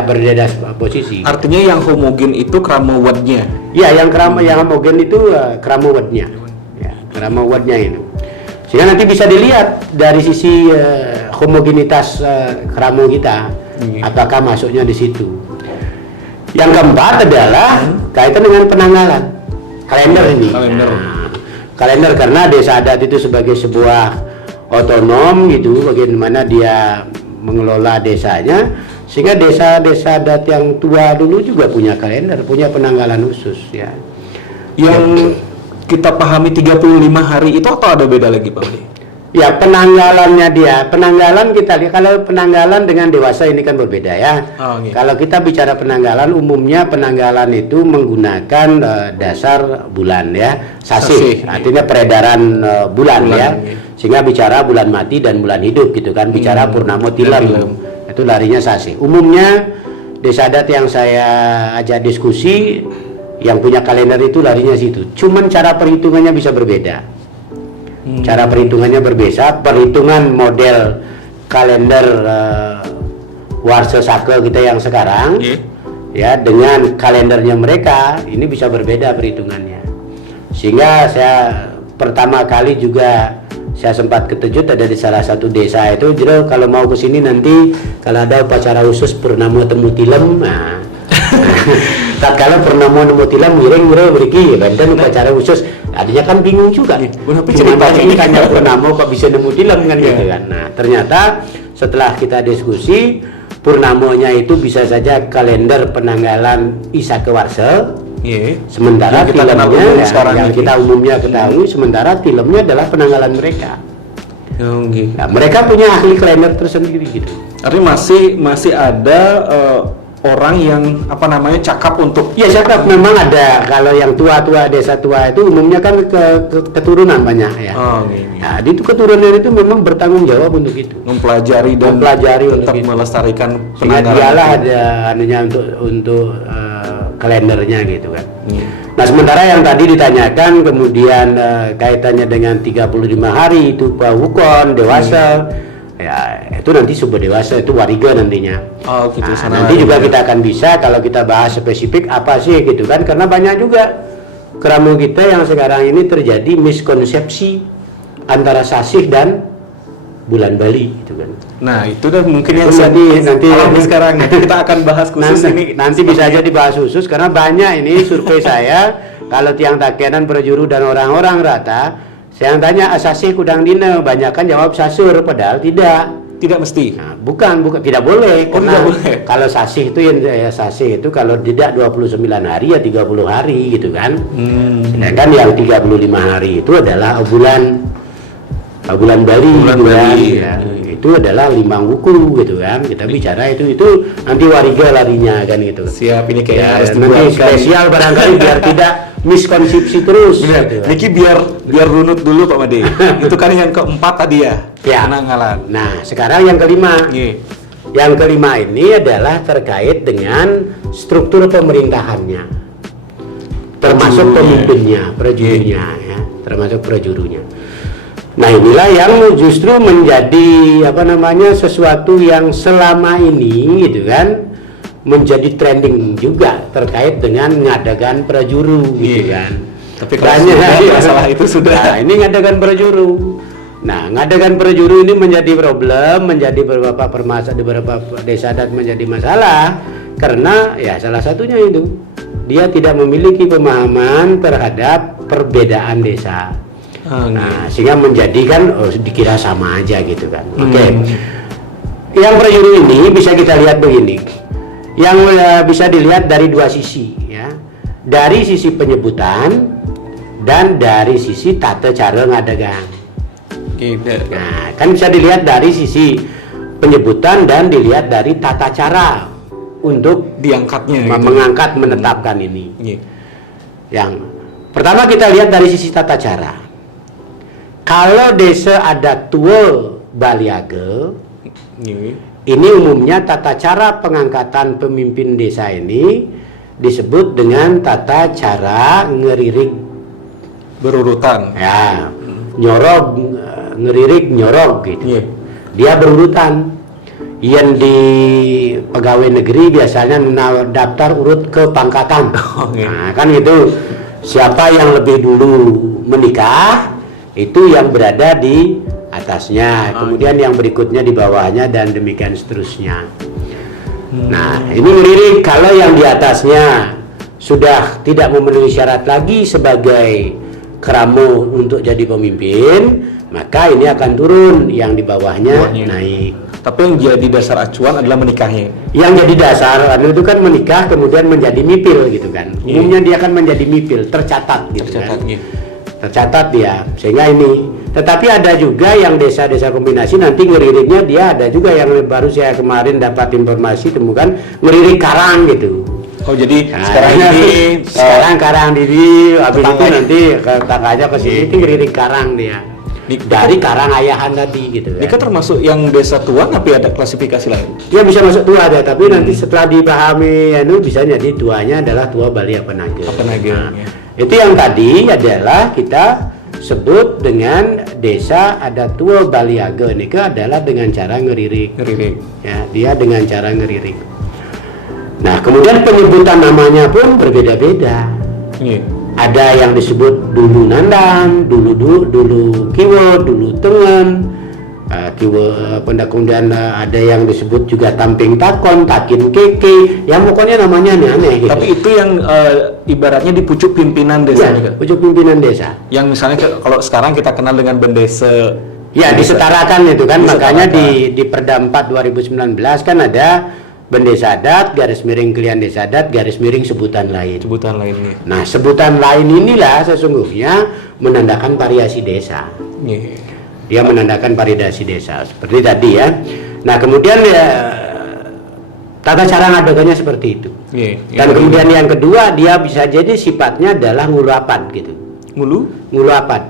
posisi. Artinya yang homogen itu kramowatnya. Ya, yang homogen itu keramo wadnya. Ya, keramo wadnya itu. Sehingga nanti bisa dilihat dari sisi homogenitas keramo kita, apakah masuknya di situ. Yang keempat adalah kaitan dengan penanggalan kalender ini. Kalender. Nah, kalender karena desa adat itu sebagai sebuah otonom gitu, bagaimana dia mengelola desanya, sehingga desa-desa adat yang tua dulu juga punya kalender, punya penanggalan khusus ya. Yang kita pahami 35 hari itu atau ada beda lagi, Pak? Ya, penanggalannya dia, penanggalan kita lihat, kalau penanggalan dengan dewasa ini kan berbeda ya. Oh, iya. Kalau kita bicara penanggalan, umumnya penanggalan itu menggunakan dasar bulan ya, sasih, artinya peredaran bulan ya. Iya. Sehingga bicara bulan mati dan bulan hidup gitu kan, bicara purnama tilam, itu larinya sasih. Umumnya desa adat yang saya ajak diskusi, yang punya kalender itu larinya situ. Cuman cara perhitungannya bisa berbeda. Cara perhitungannya berbeda, perhitungan model kalender Warsa Saka kita yang sekarang ya dengan kalendernya mereka ini bisa berbeda perhitungannya. Sehingga saya pertama kali juga saya sempat keterkejut ada di salah satu desa itu, jadi kalau mau ke sini nanti kalau ada upacara khusus purnama temu tilem, nah tatkala purnama temu tilem miring beriki dan upacara khusus. Adanya kan bingung juga nih. Ceritanya ini kan purnama kok bisa nemu tilam kan gitu kan. Nah, ternyata setelah kita diskusi, purnamanya itu bisa saja kalender penanggalan Isaka Warsa. Sementara yang kita tilamnya yang kita umumnya ketahui, sementara tilamnya adalah penanggalan mereka. Nah, mereka punya ahli kalender tersendiri gitu. Artinya masih ada orang yang cakap untuk cakap memang ada. Kalau yang tua-tua desa tua itu umumnya kan keturunan banyak ya. Nah, itu keturunan itu memang bertanggung jawab untuk itu. Mempelajari untuk tetap melestarikan sehingga penanggalan. dialah ada anunya untuk kalendernya gitu kan. Nah, sementara yang tadi ditanyakan kemudian kaitannya dengan 35 hari itu Pawukon dewasa. Ya, itu nanti subuh dewasa itu wariga nantinya. Gitu. Nah, nanti juga kita akan bisa kalau kita bahas spesifik apa sih gitu kan, karena banyak juga keramu kita yang sekarang ini terjadi miskonsepsi antara sasih dan bulan Bali gitu kan. Nah, itu dah mungkin yang nanti sekarang kita akan bahas khusus nanti bisa aja dibahas khusus karena banyak ini survei saya kalau tiang takenan perjuru dan orang-orang rata. Saya tanya asasih kudang dina, banyak kan jawab sasur, padahal tidak mesti. Nah, bukan tidak boleh karena tidak boleh. Kalau sasih itu sasih itu kalau tidak 29 hari ya 30 hari gitu kan. Sedangkan yang 35 hari itu adalah bulan Bali ya. Itu adalah limbang buku gitu kan. Kita bicara itu nanti wariga larinya kan gitu. Siap, ini kayaknya harus nanti spesial barangkali biar tidak miskonsepsi terus. Gitu. Niki biar runut dulu Pak Made. Itu kan yang keempat tadi ya. Penanggalan. Nah, sekarang yang kelima. Yang kelima ini adalah terkait dengan struktur pemerintahannya. Termasuk pemimpinnya, prajuritnya ya, termasuk prajuritnya. Nah, inilah yang justru menjadi sesuatu yang selama ini gitu kan menjadi trending juga terkait dengan ngadakan prajuru gitu kan. Tapi kalau masalah itu sudah. Nah, ini ngadakan prajuru. Nah, ngadakan prajuru ini menjadi problem, menjadi beberapa permasalahan di beberapa desa adat menjadi masalah karena ya salah satunya itu dia tidak memiliki pemahaman terhadap perbedaan desa. Nah, sehingga menjadikan dikira sama aja gitu kan. Yang prajuru ini bisa kita lihat begini. Yang bisa dilihat dari dua sisi ya. Dari sisi penyebutan dan dari sisi tata cara ngadagan. Nah, kan bisa dilihat dari sisi penyebutan dan dilihat dari tata cara untuk diangkatnya mengangkat menetapkan ini. Yang pertama kita lihat dari sisi tata cara. Kalau desa adat tua Baliage ini umumnya tata cara pengangkatan pemimpin desa ini disebut dengan tata cara ngeririk berurutan. Ya, nyorog, ngeririk, nyorog gitu. Dia berurutan. Yang di pegawai negeri biasanya daftar urut ke pangkatan. Nah, kan gitu. Siapa yang lebih dulu menikah itu yang berada di atasnya, kemudian yang berikutnya di bawahnya dan demikian seterusnya. Nah, ini ngelirik kalau yang di atasnya sudah tidak memenuhi syarat lagi sebagai keramu untuk jadi pemimpin, maka ini akan turun, yang di bawahnya naik. Tapi yang jadi dasar acuan adalah menikahnya. Yang jadi dasar itu kan menikah kemudian menjadi mipil gitu kan. Umumnya dia akan menjadi mipil, tercatat gitu kan. Tercatat dia, sehingga ini Tetapi ada juga yang desa-desa kombinasi nanti ngeririknya dia ada juga yang baru saya kemarin dapat informasi temukan ngeririk karang gitu. Oh jadi Nah, sekarang ini sekarang karang diri habis itu tetangga. nanti ke tetangganya ke sini itu ngeririk karang dia. Dari karang ayahan tadi gitu ini kan. kan termasuk yang desa tua tapi ada klasifikasi lain. Dia bisa masuk tua aja, tapi nanti setelah dipahami bisa jadi tuanya adalah tua Bali Apenaga. Apenaga, Nah, ya. itu yang tadi adalah kita sebut dengan desa adat tua Bali Age. Ini adalah dengan cara ngeririk. Ngeririk. Ya, dia dengan cara ngeririk. Nah, kemudian penyebutan namanya pun berbeda-beda. Iya. Ada yang disebut dulu Nandan, dulu Kiwo, dulu Tengen, Kiwo kemudian ada yang disebut juga Tamping Takon, Takin Keke, yang pokoknya namanya aneh-aneh gitu. Tapi itu yang ibaratnya di pucuk pimpinan desa nih, Kak. pucuk pimpinan desa. Yang misalnya kalau sekarang kita kenal dengan bendese. Ya, disetarakan itu kan, makanya Disetarakan. di Perda 4 2019 kan ada Bendesa Adat, garis miring Kelihan Desa Adat, garis miring sebutan lain. Sebutan lainnya. Nah, sebutan lain inilah sesungguhnya menandakan variasi desa. Iya. Dia menandakan variasi desa seperti tadi ya. Nah, kemudian ya tata cara ngadakannya seperti itu. Iya. Dan kemudian yang kedua, dia bisa jadi sifatnya adalah nguluapan gitu. Nguluapan.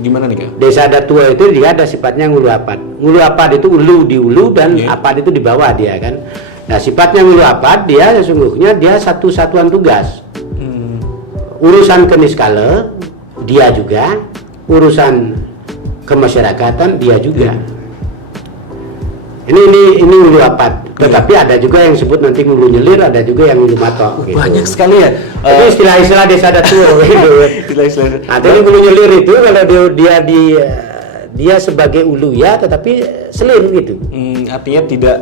Gimana nih, Kak? Desa adat tua itu dia ada sifatnya nguluapan. Nguluapan itu ulu di ulu dan Iya. apat itu di bawah dia kan. Nah, sifatnya nguluapan dia sesungguhnya dia satu satuan tugas. Urusan keniskala dia juga, urusan kemasyarakatan dia juga. Ini ulu apat. Tetapi ada juga yang disebut nanti ngulu nyelir, ada juga yang ngulu matok. Gitu. Banyak sekali ya. Jadi istilah-istilah desa adat tua gitu. Istilah-istilah. Nah, tapi ngulu nyelir itu kalau dia sebagai ulu ya, tetapi selim gitu. Artinya tidak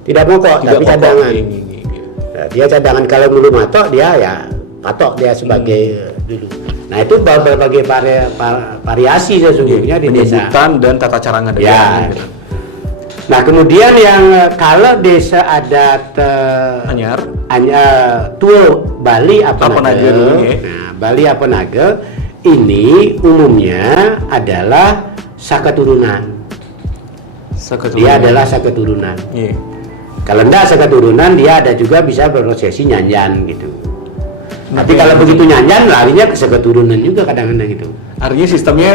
Tidak mokok, tapi pokok. cadangan. Iya. Nah, dia cadangan. Kalau ngulu matok dia ya patok dia sebagai dulu. Nah, itu berbagai variasi sesungguhnya di desa. Penyebutan dan tata cara ngadakan. Ya. Gitu. Nah, kemudian yang kalau desa adat Anyar. tua Bali Apenaga Apenaga. dulu, ya. Nah, Bali Apenaga ini umumnya adalah saketurunan. Dia adalah saketurunan. Iya. Kalau enggak saketurunan dia ada juga bisa berprosesi nyanyan gitu. Tapi kalau begitu nyanyan larinya ke saketurunan juga kadang-kadang gitu. Artinya sistemnya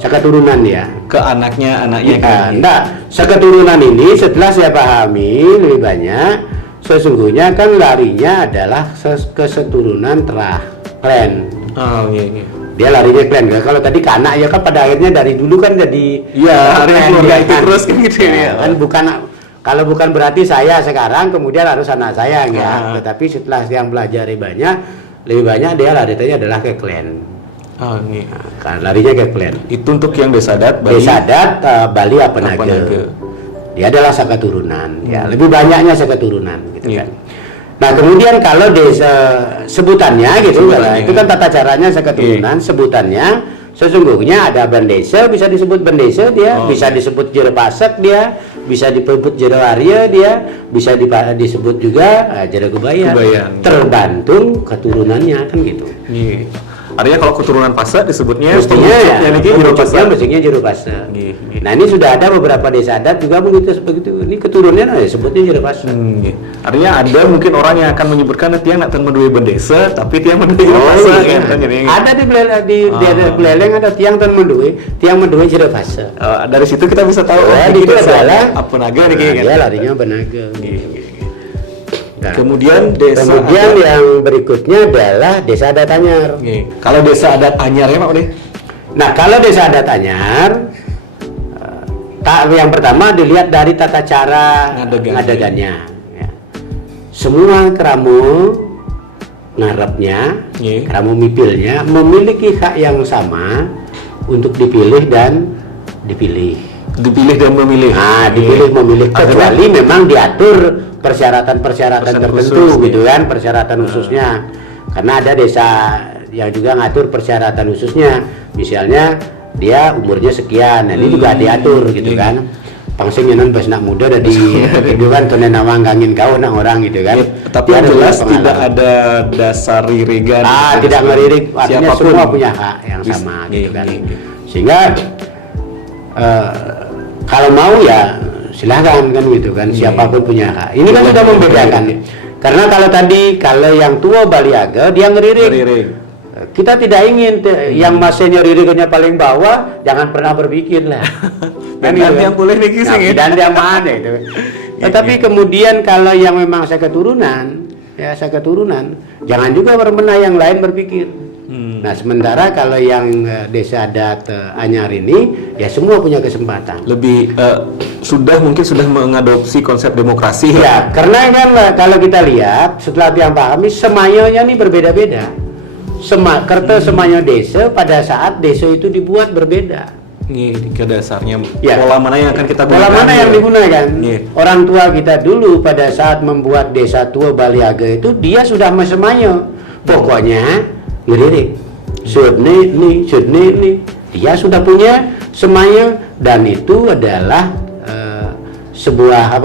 Saketurunan ya. ke anaknya Ya, kan. enggak, seketurunan ini setelah saya pahami lebih banyak, sesungguhnya kan larinya adalah keseturunan terah klan. Oh iya. Dia larinya klan. Kalau tadi ke anak ya kan pada akhirnya dari dulu kan jadi Iya, akhirnya klan, keluarga ya itu terus kan gitu ya. Kan bukan kalau bukan berarti saya sekarang kemudian harus anak saya enggak, tetapi setelah yang belajar lebih banyak dia larinya adalah ke klan. Oh iya. Kan larinya ke klan. Itu untuk yang desa adat Bali. Desa adat Bali Apenaga. Dia adalah saketurunan, ya lebih banyaknya saketurunan, gitu Iya. kan. Nah, kemudian kalau desa sebutannya gitu, Sebutannya. itu kan tata caranya saketurunan, sebutannya sesungguhnya ada bendesa, bisa disebut bendesa dia, bisa disebut jero pasek dia, bisa disebut jero arya dia, bisa disebut juga jero kebayang. Tergantung keturunannya kan gitu. Iya. Artinya kalau keturunan Pasak disebutnya Mestinya ya, jero Pasak. mestinya jero pasek. Iya. Nah, ini sudah ada beberapa desa adat juga begitu. Ini keturunannya sebutnya jero pasek. Iya. Artinya ada mungkin orang yang akan menyebutkan tiang nak mendue bendesa, tapi tiang mendue jero Oh, Pasak iya. kan jadi. Ada di Beleleng ada tiang tan mendue jero pasek. Dari situ kita bisa tahu Oh, itu adalah Apenaga nih kayaknya. Dia larinya Apenaga. Nah, Kemudian desa kemudian adat. yang berikutnya adalah desa adat Anyar. Oke. Kalau desa adat Anyar ya Pak deh. Nah, kalau desa adat Anyar, yang pertama dilihat dari tata cara ngadegannya. Ya. Semua keramu ngarepnya, Iya. keramu mipilnya memiliki hak yang sama untuk dipilih dan dipilih. Dipilih dan memilih. Nah, dipilih memilih Akhirnya- kecuali memang diatur persyaratan-persyaratan Persyaratan tertentu khusus, gitu kan, persyaratan khususnya. Karena ada desa yang juga ngatur persyaratan khususnya. Misalnya dia umurnya sekian, nah ini juga diatur gitu kan. Pangsing nyenon pas nak muda dari gitu kan, tonen nawang gangin kau nak orang gitu kan. Tapi Dia yang ada jelas pengalaman. tidak ada dasar ririgan. Tidak ngelirik, artinya Siapapun semua punya hak yang Bis- sama iya, gitu kan. iya. Sehingga kalau mau ya silahkan kan gitu kan, siapapun punya hak. Ini kan sudah membedakan. Karena kalau yang tua Baliaga dia ngeririk. Kita tidak ingin yang mas senior irikannya paling bawah, jangan pernah berpikir lah. Dan yang boleh dikising dan yang mana itu. Tetapi kemudian kalau yang memang saya keturunan, jangan juga berbenah yang lain berpikir. Nah sementara kalau yang desa adat Anyar ini ya semua punya kesempatan. Lebih mungkin sudah mengadopsi konsep demokrasi ya. Karena kan kalau kita lihat setelah yang pahami semayonya ini berbeda-beda. Kerta semayo desa pada saat desa itu dibuat berbeda. Ini ke dasarnya pola mana yang akan kita gunakan? Pola mana yang digunakan? Orang tua kita dulu pada saat membuat desa tua Baliaga itu dia sudah semayo. Pokoknya ngelirik. Sudni, dia sudah punya semayo dan itu adalah sebuah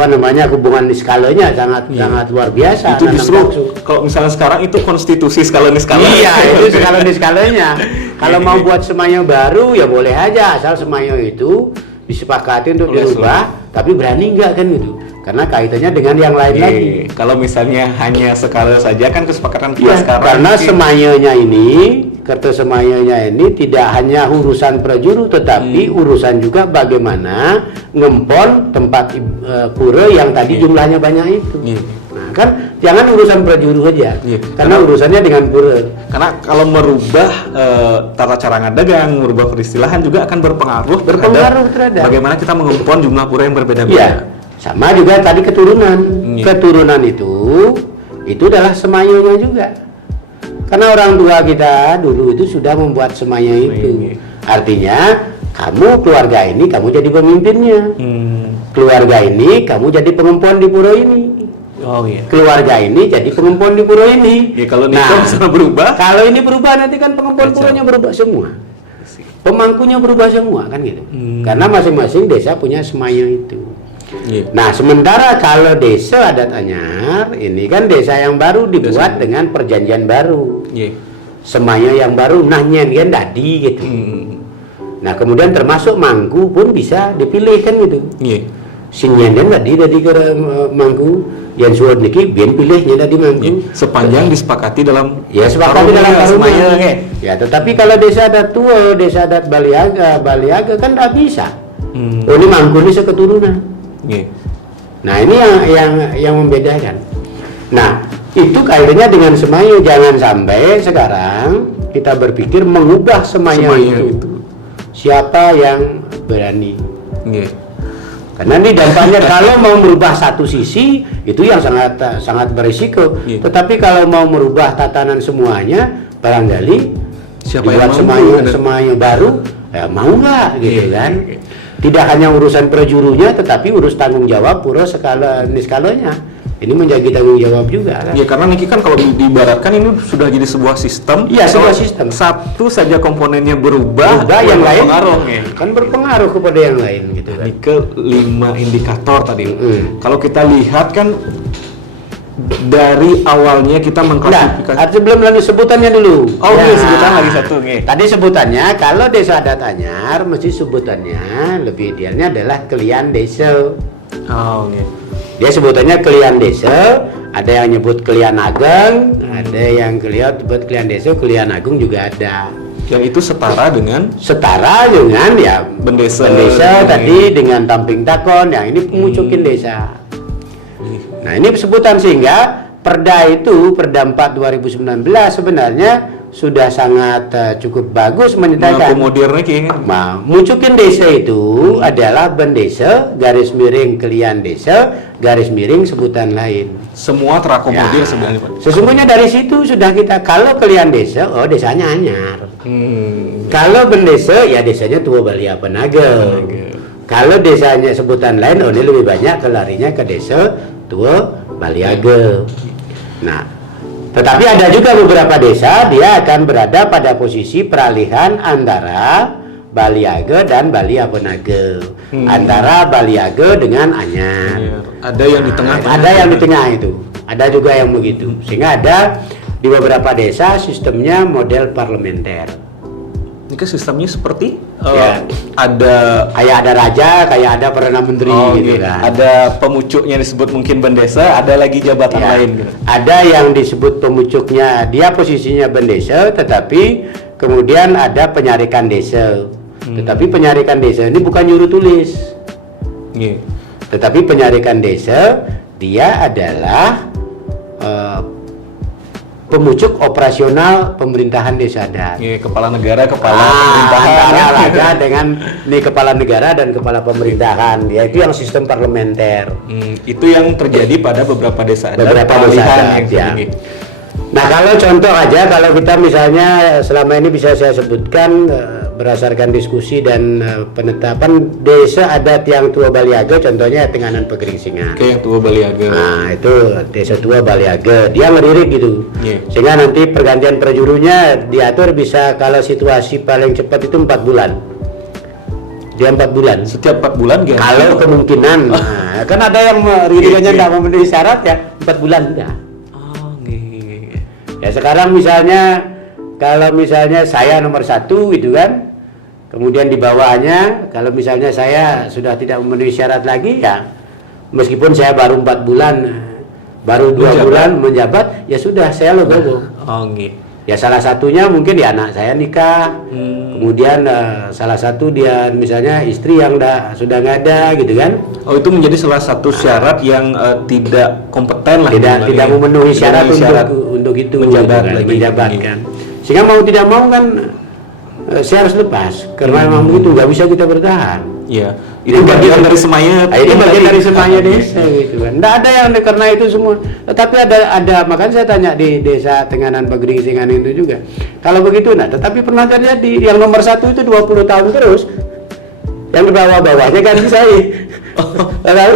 hubungan niskalanya sangat luar biasa. Itu justru kalau misalnya sekarang itu konstitusi skala niskala. Iya, itu skala niskalanya. Kalau mau buat semayo baru ya boleh aja asal semayo itu disepakati untuk dirubah, tapi berani enggak kan gitu. Karena kaitannya dengan yang lain lagi. Kalau misalnya hanya skala saja kan kesepakatan kita sekarang. Karena semayonya ini, kertas semayonya ini tidak hanya urusan prajuru, tetapi urusan juga bagaimana ngempon tempat pura yang tadi jumlahnya banyak itu. Nah, kan jangan urusan prajuru aja, karena urusannya dengan pura. Karena kalau merubah tata cara ngadagang, merubah peristilahan juga akan berpengaruh terhadap bagaimana kita mengempon jumlah pura yang berbeda-beda. Sama juga tadi keturunan. Keturunan itu adalah semayonya juga. Karena orang tua kita dulu itu sudah membuat semayo itu. Artinya kamu keluarga ini kamu jadi pemimpinnya. Keluarga ini kamu jadi pengempon di pura ini. Keluarga ini jadi pengempon di pura ini. Kalau nikah bisa berubah. Kalau ini berubah nanti kan pengempon puranya berubah semua. Pemangkunya berubah semua kan gitu. Karena masing-masing desa punya semayo itu. Nah sementara kalau desa adat Anyar ini kan desa yang baru dibuat dengan perjanjian baru, semayo yang baru nanya kan tadi gitu. Nah kemudian termasuk mangku pun bisa dipilih kan gitu. Sinyen tadi ke mangku yang suat niki biar pilihnya tadi mangku. Sepanjang disepakati dalam sepakati dalam semayo. Ya tetapi kalau desa adat tua, desa adat Baliaga kan tidak bisa. Ini mangku ini seketurunan. Nah ini yang membedakan. Nah itu kaitannya dengan semayo. Jangan sampai sekarang kita berpikir mengubah semayo itu. Siapa yang berani? Karena ini dampaknya kalau mau merubah satu sisi itu yang sangat berisiko. Tetapi kalau mau merubah tatanan semuanya, barangkali siapa dibuat semayo baru, ya mau nggak gitu kan? Tidak hanya urusan prajurunya, tetapi urus tanggung jawab pura niskalanya. Ini menjadi tanggung jawab juga kan? Karena niki kan kalau diibaratkan ini sudah jadi sebuah sistem. Sebuah sistem. Satu saja komponennya berubah yang lain kan berpengaruh kepada yang lain gitu kan. Ini ke 5 indikator tadi. Kalau kita lihat kan dari awalnya kita mengklasifikasi. Sebelum lanjut sebutannya dulu. Sebutan lagi satu. Tadi sebutannya kalau desa adat Anyar mesti sebutannya lebih idealnya adalah kelian desa. Dia sebutannya kelian desa. Ada yang nyebut kelian ageng, ada yang nyebut kelian desa, kelian agung juga ada. Yang itu setara dengan ya bendesa tadi dengan tamping takon. Yang ini pemucukin desa. Nah ini sebutan sehingga Perda 4 2019 sebenarnya sudah sangat cukup bagus menyatakan mucukin desa itu adalah bendesa garis miring kelian desa garis miring sebutan lain. Semua terakomodir sebenarnya Pak. Sesungguhnya dari situ sudah kita kalau kelian desa desanya Anyar. Kalau bendesa ya desanya Tua Balia Penaga. Kalau desanya sebutan lain ini lebih banyak kelarinya ke desa Tua Baliaga. Nah, tetapi ada juga beberapa desa dia akan berada pada posisi peralihan antara Baliaga dan Balia Penaga. Antara Baliaga dengan Anyar. Ada yang di tengah. Ada yang di tengah itu. Ada juga yang begitu. Sehingga ada di beberapa desa sistemnya model parlementer. Ini sistemnya seperti Ya. Kayak ada raja, kayak ada perdana menteri gitu kan. Ada pemucuknya disebut mungkin bendesa, ada lagi jabatan Ya. lain gitu. Ada yang disebut pemucuknya, dia posisinya bendesa, tetapi kemudian ada penyarikan desa. Tetapi penyarikan desa ini bukan juru tulis. Iya. Tetapi penyarikan desa dia adalah pemucuk operasional pemerintahan desa adat. Iya, kepala negara, kepala pemerintahan. Antara raja dengan nih kepala negara dan kepala pemerintahan, yaitu yang sistem parlementer. Itu yang terjadi pada beberapa desa adat. Beberapa desa peralihan adat, yang ya. terjadi. Nah, kalau contoh aja, kalau kita misalnya selama ini bisa saya sebutkan berdasarkan diskusi dan penetapan desa adat yang tua Baliaga, contohnya Tenganan Pegeringsingan. Oke, yang tua Baliaga. Nah, itu desa tua Baliaga, dia ngelirik gitu. Iya. Sehingga nanti pergantian perjurunya diatur bisa kalau situasi paling cepat itu 4 bulan. Dia 4 bulan. Setiap 4 bulan ganti. Kalau kemungkinan, nah, kan ada yang ririkannya nggak memenuhi syarat ya 4 bulan udah. Ya sekarang misalnya kalau misalnya saya nomor 1 gitu kan, kemudian di bawahnya kalau misalnya saya sudah tidak memenuhi syarat lagi ya, meskipun saya baru 4 bulan, baru 2 bulan menjabat, ya sudah saya logo. Ya salah satunya mungkin ya anak saya nikah, kemudian salah satu dia misalnya istri yang sudah nggak ada gitu kan. Oh, itu menjadi salah satu syarat yang tidak kompeten lah. Tidak memenuhi syarat untuk itu menjabat kan. Sehingga mau tidak mau kan saya harus lepas karena memang begitu nggak bisa kita bertahan. Iya. Itu bagian dari semaya. Itu bagian dari semaya desa gitu kan. Nggak ada yang karena itu semua. Tetapi ada makanya saya tanya di desa Tenganan Pegeringsingan itu juga. Kalau begitu tetapi pernah terjadi yang nomor 1 itu 20 tahun terus. Yang di bawah-bawahnya kan saya. Lalu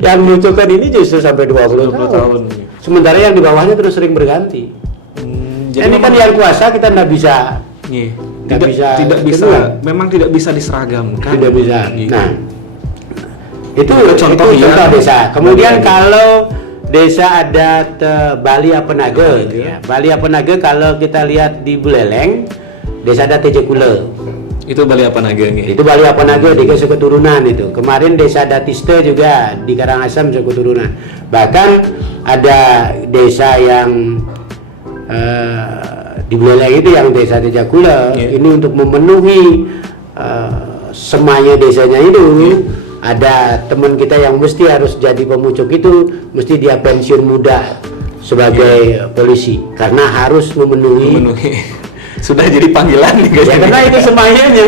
yang menunjukkan ini justru sampai 20 tahun. Sementara yang di bawahnya terus sering berganti. Jadi ini kan yang kuasa kita nggak bisa. Tidak bisa, memang tidak bisa diseragamkan. Tidak bisa. Nah, itu contoh desa. Kemudian kalau desa adat Bali Apenaga, ya. Bali Apenaga kalau kita lihat di Buleleng, desa adat Tejekule. Itu Bali Apenaga nih. Itu Bali Apenaga di keturunan itu. Kemarin desa adat Tiste juga di Karangasem keturunan. Bahkan ada desa yang di Buleleng itu yang desa Tejekule, ini untuk memenuhi semaya desanya itu. Ada teman kita yang mesti harus jadi pemucuk itu, mesti dia pensiun muda sebagai polisi karena harus memenuhi. Sudah jadi panggilan nih guys. Ya karena itu semayanya.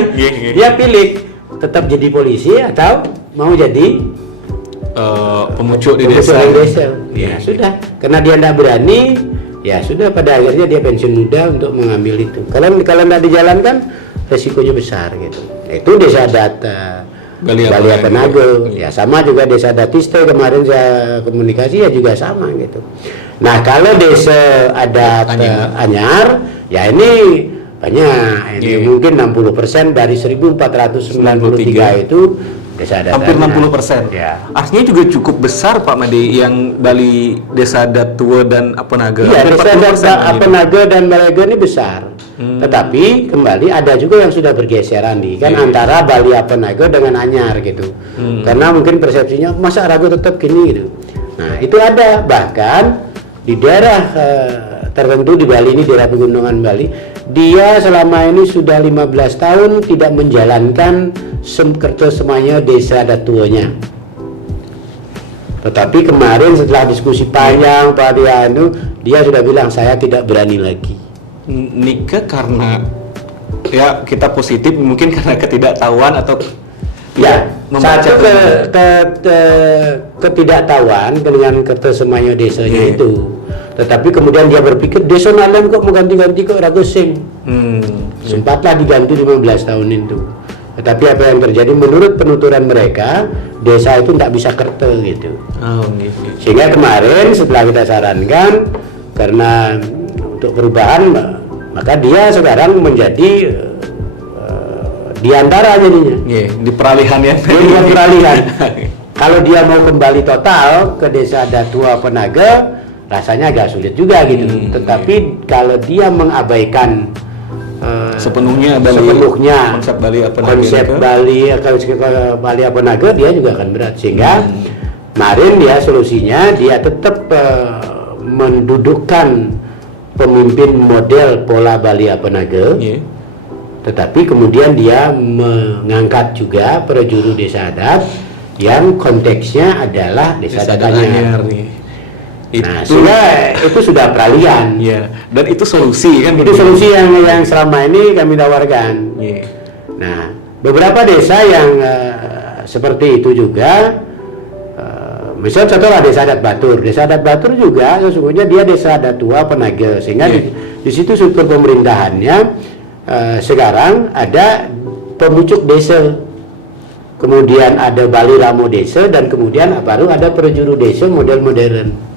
Dia pilih tetap jadi polisi atau mau jadi pemucuk di desa. Ya sudah, karena dia tidak berani, ya sudah pada akhirnya dia pensiun muda untuk mengambil itu. Kalau tidak dijalankan, resikonya besar gitu. Itu desa adat Bali Apenaga. Ya sama juga desa adat Tiste kemarin saya komunikasi ya juga sama gitu. Nah kalau desa adat Anyar, ya ini banyak. Ini mungkin 60% dari 1493 itu desa adat. Hampir 60%. Ya. Artinya juga cukup besar Pak Made yang Bali desa adat Tua dan Apenaga. Iya, desa adat Apenaga dan Baliaga ini besar. Tetapi kembali ada juga yang sudah bergeseran nih kan antara Bali Apenaga dengan Anyar gitu. Karena mungkin persepsinya masa ragu tetap gini gitu. Nah, itu ada bahkan di daerah tertentu di Bali ini, daerah pegunungan Bali, dia selama ini sudah 15 tahun tidak menjalankan kerja semaya desa adat tuanya. Tetapi kemarin setelah diskusi panjang Pak Dianu, dia sudah bilang saya tidak berani lagi. Nikah karena ya kita positif mungkin karena ketidaktahuan atau ya satu ketidaktahuan dengan kerja semaya desanya itu. Tetapi kemudian dia berpikir desa nalen kok mengganti-ganti kok ragu sing. Sempatlah diganti 15 tahun itu. Tetapi apa yang terjadi menurut penuturan mereka, desa itu tidak bisa kerja gitu. Sehingga kemarin setelah kita sarankan karena untuk perubahan, maka dia sekarang menjadi di antara jadinya. Di peralihan ya. Di peralihan. Kalau dia mau kembali total ke desa adat Tua Apenaga, rasanya agak sulit juga gitu. Tetapi kalau dia mengabaikan sepenuhnya konsep Bali Apanaga Bali Apanaga dia juga akan berat, sehingga kemarin dia solusinya dia tetap mendudukkan pemimpin model pola Bali Apanaga, tetapi kemudian dia mengangkat juga prajuru desa adat yang konteksnya adalah desa adat Anyar. Nah, sehingga itu sudah peralihan. Ya, dan itu solusi kan? Itu solusi yang selama ini kami tawarkan. Nah, beberapa desa yang seperti itu juga, misalnya contohlah desa adat Batur. Desa adat Batur juga sesungguhnya dia desa adat tua Penaga, sehingga di situ struktur pemerintahannya sekarang ada pemucuk desa, kemudian ada Bali Ramo desa, dan kemudian baru ada prajuru desa model modern.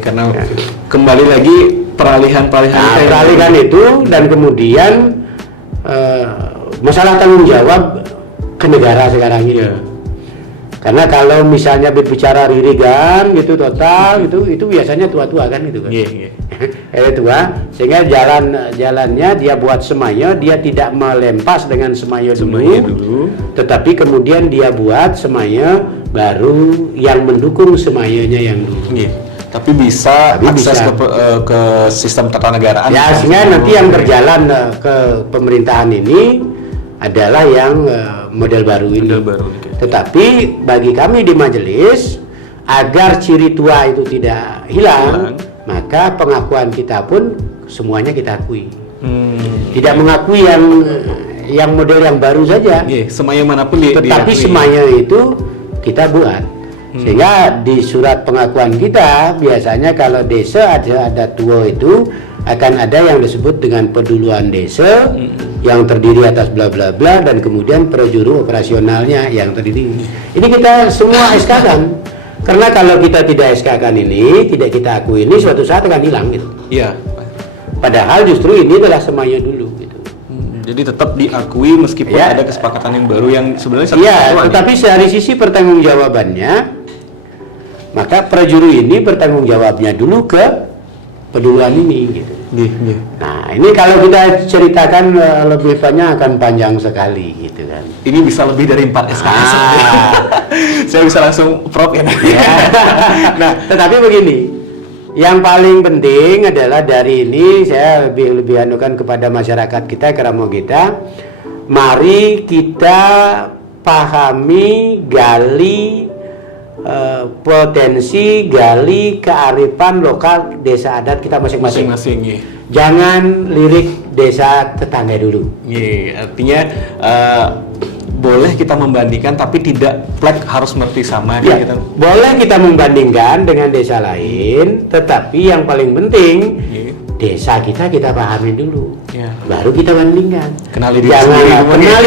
Karena kembali lagi peralihan itu, dan kemudian masalah tanggung jawab ke negara sekarang ini. Karena kalau misalnya berbicara ririgan gitu total itu biasanya tua-tua kan gitu kan. Tua, sehingga jalannya dia buat semaya, dia tidak melempas dengan semaya dulu, tetapi kemudian dia buat semaya baru yang mendukung semayanya yang dulu. Tapi bisa akses ke sistem ketatanegaraan. Ya, sehingga nanti yang berjalan ke pemerintahan ini adalah yang model baru ini. Tetapi bagi kami di majelis, agar ciri tua itu tidak hilang, maka pengakuan kita pun semuanya kita akui. Tidak mengakui yang model yang baru saja. Semaya manapun tetapi semaya itu kita buat. Sehingga di surat pengakuan kita biasanya kalau desa ada tua itu akan ada yang disebut dengan peduluan desa yang terdiri atas bla bla bla, dan kemudian prajuru operasionalnya yang terdiri. Ini kita semua SK-kan. Karena kalau kita tidak SK-kan ini, tidak kita akui ini, suatu saat akan hilang gitu. Padahal justru ini adalah semaya dulu gitu. Jadi tetap diakui meskipun ada kesepakatan yang baru yang sebenarnya tetapi dari sisi pertanggungjawabannya, maka prajuru ini bertanggung jawabnya dulu ke peduluan ini gitu. Nah, ini kalau kita ceritakan lebih banyak akan panjang sekali gitu kan. Ini bisa lebih dari 4 SKS. Saya bisa langsung prop ya. Nah, tetapi begini, yang paling penting adalah dari ini saya lebih anukan kepada masyarakat kita, keramo kita, mari kita pahami, gali potensi, gali kearifan lokal desa adat kita masing-masing. Jangan lirik desa tetangga dulu. Artinya boleh kita membandingkan, tapi tidak plek harus seperti sama. Boleh kita membandingkan dengan desa lain, tetapi yang paling penting desa kita pahami dulu, baru kita bandingkan. Kenali diri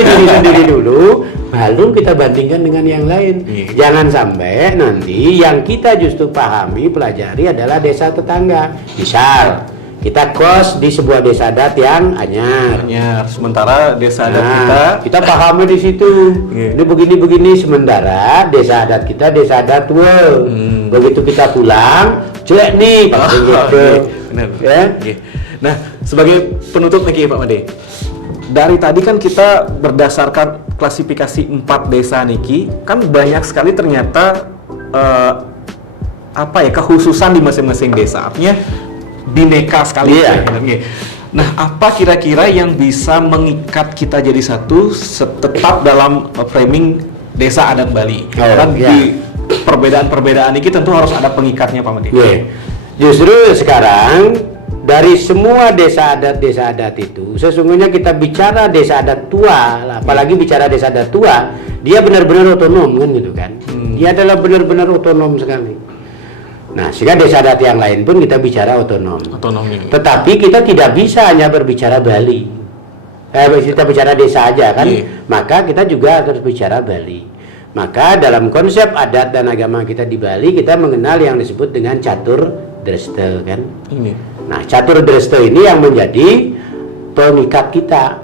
sendiri dulu, baru kita bandingkan dengan yang lain. Jangan sampai nanti yang kita justru pahami, pelajari adalah desa tetangga. Misal kita kos di sebuah desa adat yang anyar, sementara desa adat kita pahami di situ. Ini begini, sementara desa adat kita desa adat tua. Begitu kita pulang, jelek nih, Nah, sebagai penutup nih Pak Made, dari tadi kan kita berdasarkan klasifikasi 4 desa niki, kan banyak sekali ternyata kekhususan di masing-masing desa, artinya bineka sekali. Nah, apa kira-kira yang bisa mengikat kita jadi satu tetap dalam framing desa adat Bali? Di perbedaan-perbedaan ini tentu harus ada pengikatnya Pak Made. Justru sekarang dari semua desa adat itu, sesungguhnya kita bicara desa adat tua, apalagi bicara desa adat tua, dia benar-benar otonom kan gitu kan. Dia adalah benar-benar otonom sekali. Nah, sehingga desa adat yang lain pun kita bicara otonom. Tetapi kita tidak bisa hanya berbicara Bali. Kita bicara desa aja kan. Maka kita juga harus bicara Bali. Maka dalam konsep adat dan agama kita di Bali, kita mengenal yang disebut dengan catur dresta kan. Nah, catur dresta ini yang menjadi pengikat kita.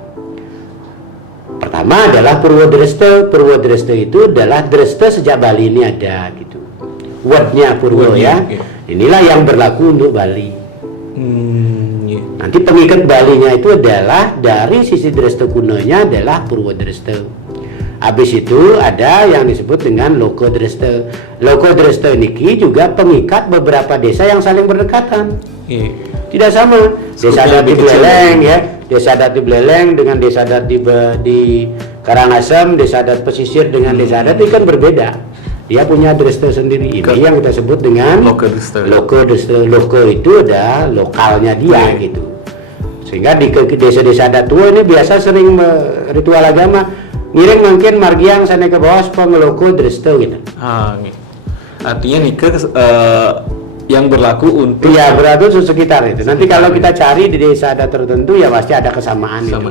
Pertama adalah Purwodresta. Purwodresta itu adalah dresta sejak Bali ini ada gitu. Wordnya Purwo ya. Inilah yang berlaku untuk Bali. Iya. Nanti pengikat Balinya itu adalah dari sisi Dresta kunonya adalah Purwodresta. Habis itu ada yang disebut dengan Loko Dresta. Loko Dresta niki juga pengikat beberapa desa yang saling berdekatan. Iya. Tidak sama. Desa adat di Beleleng ya, desa adat di Beleleng dengan desa adat di Karangasem, desa adat pesisir dengan desa adat itu kan berbeda. Dia punya Dresta sendiri. Ini yang kita sebut dengan Loko Dresta. Loko Dresta. Loko itu ada lokalnya dia gitu. Sehingga di desa-desa adat tua ini biasa sering ritual agama ngiring mungkin margiang sana ke bawah pengeloko Dresta gitu. Gitu. Artinya nikah yang berlaku untuk Iya, berarti sekitar itu. Nanti kalau kita cari di desa adat tertentu ya pasti ada kesamaan itu.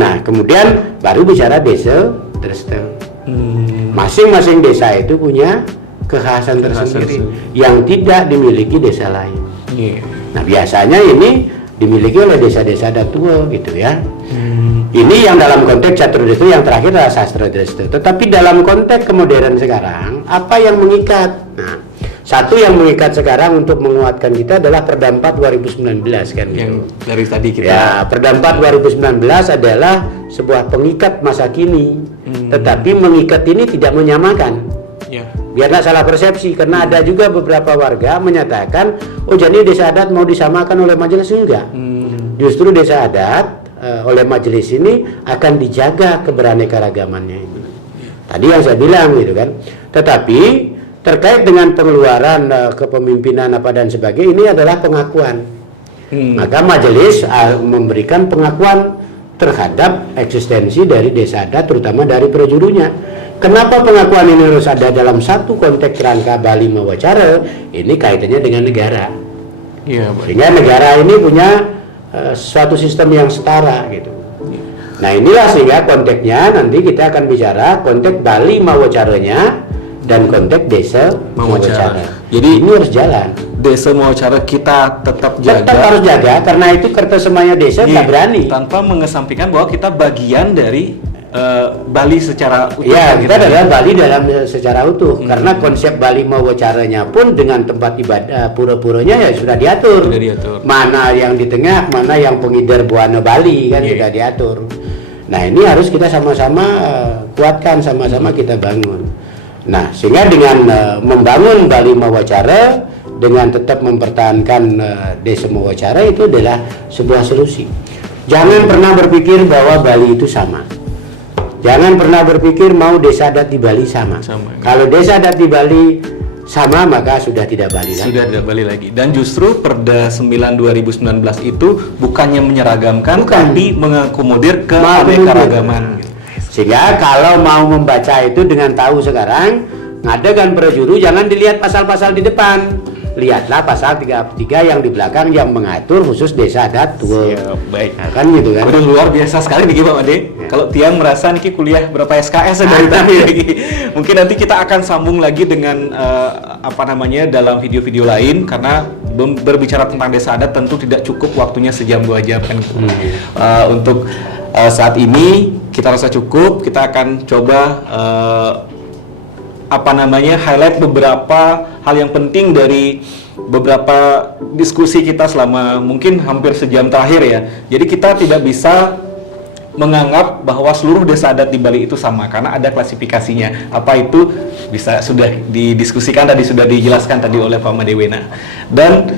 Nah, kemudian baru bicara desa Dresta. Masing-masing desa itu punya kekhasan tersendiri yang tidak dimiliki desa lain. Nah, biasanya ini dimiliki oleh desa-desa adat tua gitu ya. Ini yang dalam konteks catur Dresta, yang terakhir adalah sastra Dresta. Tetapi dalam konteks kemodern sekarang, apa yang mengikat? Nah, satu yang mengikat sekarang untuk menguatkan kita adalah Perda 4 2019 kan. yang dari tadi kita. Ya, Perda 4 2019 adalah sebuah pengikat masa kini. Tetapi mengikat ini tidak menyamakan. Ya. Biar nggak salah persepsi, karena ada juga beberapa warga menyatakan, oh jadi desa adat mau disamakan oleh majelis, enggak. Justru desa adat oleh majelis ini akan dijaga keberaneka-ragamannya ini. Tadi yang saya bilang gitu kan. Tetapi terkait dengan pengeluaran kepemimpinan apa dan sebagainya, ini adalah pengakuan. Maka majelis memberikan pengakuan terhadap eksistensi dari desa adat, terutama dari prajurunya. Kenapa pengakuan ini harus ada dalam satu konteks rangka Bali Mawacara? Ini kaitannya dengan negara. Iya, Sehingga negara ini punya suatu sistem yang setara gitu. Nah, inilah sehingga konteksnya nanti kita akan bicara konteks Bali Mawacaranya dan konteks desa Mawacara. Jadi ini harus jalan. Desa Mawacara kita tetap jaga. Tetap harus jaga karena itu kertasemanya desa tak berani. Tanpa mengesampingkan bahwa kita bagian dari Bali secara utuh. Ya, kita adalah Bali dalam secara utuh. Karena konsep Bali Mawacaranya pun dengan tempat ibadah pura-puranya ya sudah diatur. Sudah diatur. Mana yang di tengah, mana yang pengidar buana Bali kan sudah diatur. Nah, ini harus kita sama-sama kuatkan, sama-sama kita bangun. Nah, sehingga dengan membangun Bali Mawacara dengan tetap mempertahankan desa Mawacara itu adalah sebuah solusi. Jangan pernah berpikir bahwa Bali itu sama. Jangan pernah berpikir mau desa adat di Bali sama. Kalau desa adat di Bali sama, maka sudah tidak Bali lagi. Sudah tidak Bali lagi. Dan justru Perda 9 2019 itu bukannya menyeragamkan, tapi mengakomodir keanekaragaman. Sehingga kalau mau membaca itu dengan tahu sekarang, ngadakan prajuru jangan dilihat pasal-pasal di depan. Lihatlah pasal 33 yang di belakang yang mengatur khusus desa adat tua. Baik. Nah, kan gitu kan. Udah luar biasa sekali nih Pak Made. Kalau Tiang merasa nih kuliah berapa SKS dari tadi lagi. Mungkin nanti kita akan sambung lagi dengan dalam video-video lain, karena berbicara tentang desa adat tentu tidak cukup waktunya sejam 2 jam kan. Untuk saat ini kita rasa cukup. Kita akan coba highlight beberapa hal yang penting dari beberapa diskusi kita selama mungkin hampir sejam terakhir ya. Jadi kita tidak bisa menganggap bahwa seluruh desa adat di Bali itu sama, karena ada klasifikasinya. Apa itu sudah didiskusikan tadi, sudah dijelaskan tadi oleh Pak Madewena. Dan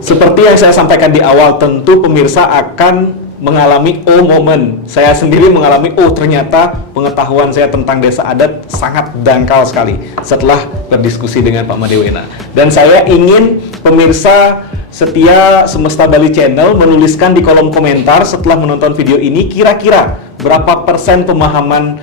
seperti yang saya sampaikan di awal, tentu pemirsa akan mengalami momen. Saya sendiri mengalami ternyata pengetahuan saya tentang desa adat sangat dangkal sekali setelah berdiskusi dengan Pak Madewena. Dan saya ingin pemirsa setia Semesta Bali Channel menuliskan di kolom komentar setelah menonton video ini, kira-kira berapa persen pemahaman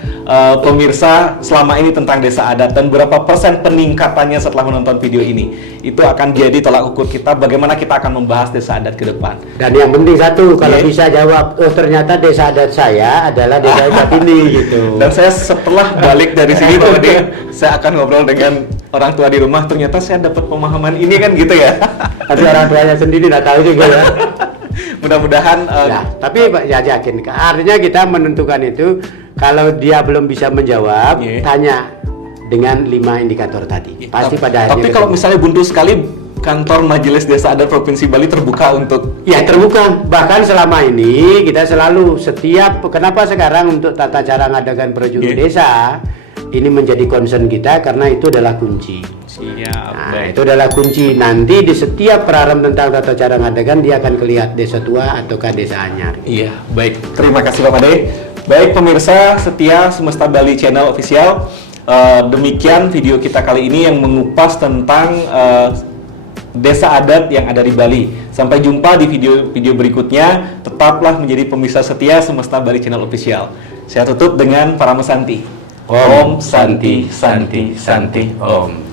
pemirsa selama ini tentang desa adat dan berapa persen peningkatannya setelah menonton video ini. Itu akan jadi tolak ukur kita bagaimana kita akan membahas desa adat ke depan. Dan yang penting satu, kalau bisa jawab, ternyata desa adat saya adalah desa adat ini gitu. Dan saya setelah balik dari sini Pak Ade, saya akan ngobrol dengan orang tua di rumah, ternyata saya dapat pemahaman ini kan gitu ya. Tapi orang tuanya sendiri nggak tahu juga ya. Mudah-mudahan tapi ya yakin, artinya kita menentukan itu. Kalau dia belum bisa menjawab, tanya dengan 5 indikator tadi. Pasti pada akhirnya. Tapi kalau misalnya buntu sekali, kantor Majelis Desa Adat Provinsi Bali terbuka untuk Ya terbuka, bahkan selama ini kita selalu setiap, kenapa sekarang untuk tata cara ngadakan perjuangan desa ini menjadi concern kita karena itu adalah kunci. siap. Nah, itu adalah kunci. Nanti di setiap praram tentang tata cara ngadakan dia akan kelihatan desa tua ataukah desa anyar. Iya, baik. Terima kasih Pak Made. Baik pemirsa setia Semesta Bali Channel Official, demikian video kita kali ini yang mengupas tentang desa adat yang ada di Bali. Sampai jumpa di video berikutnya. Tetaplah menjadi pemirsa setia Semesta Bali Channel Official. Saya tutup dengan Parama Santi. Om Santi Santi Santi Om.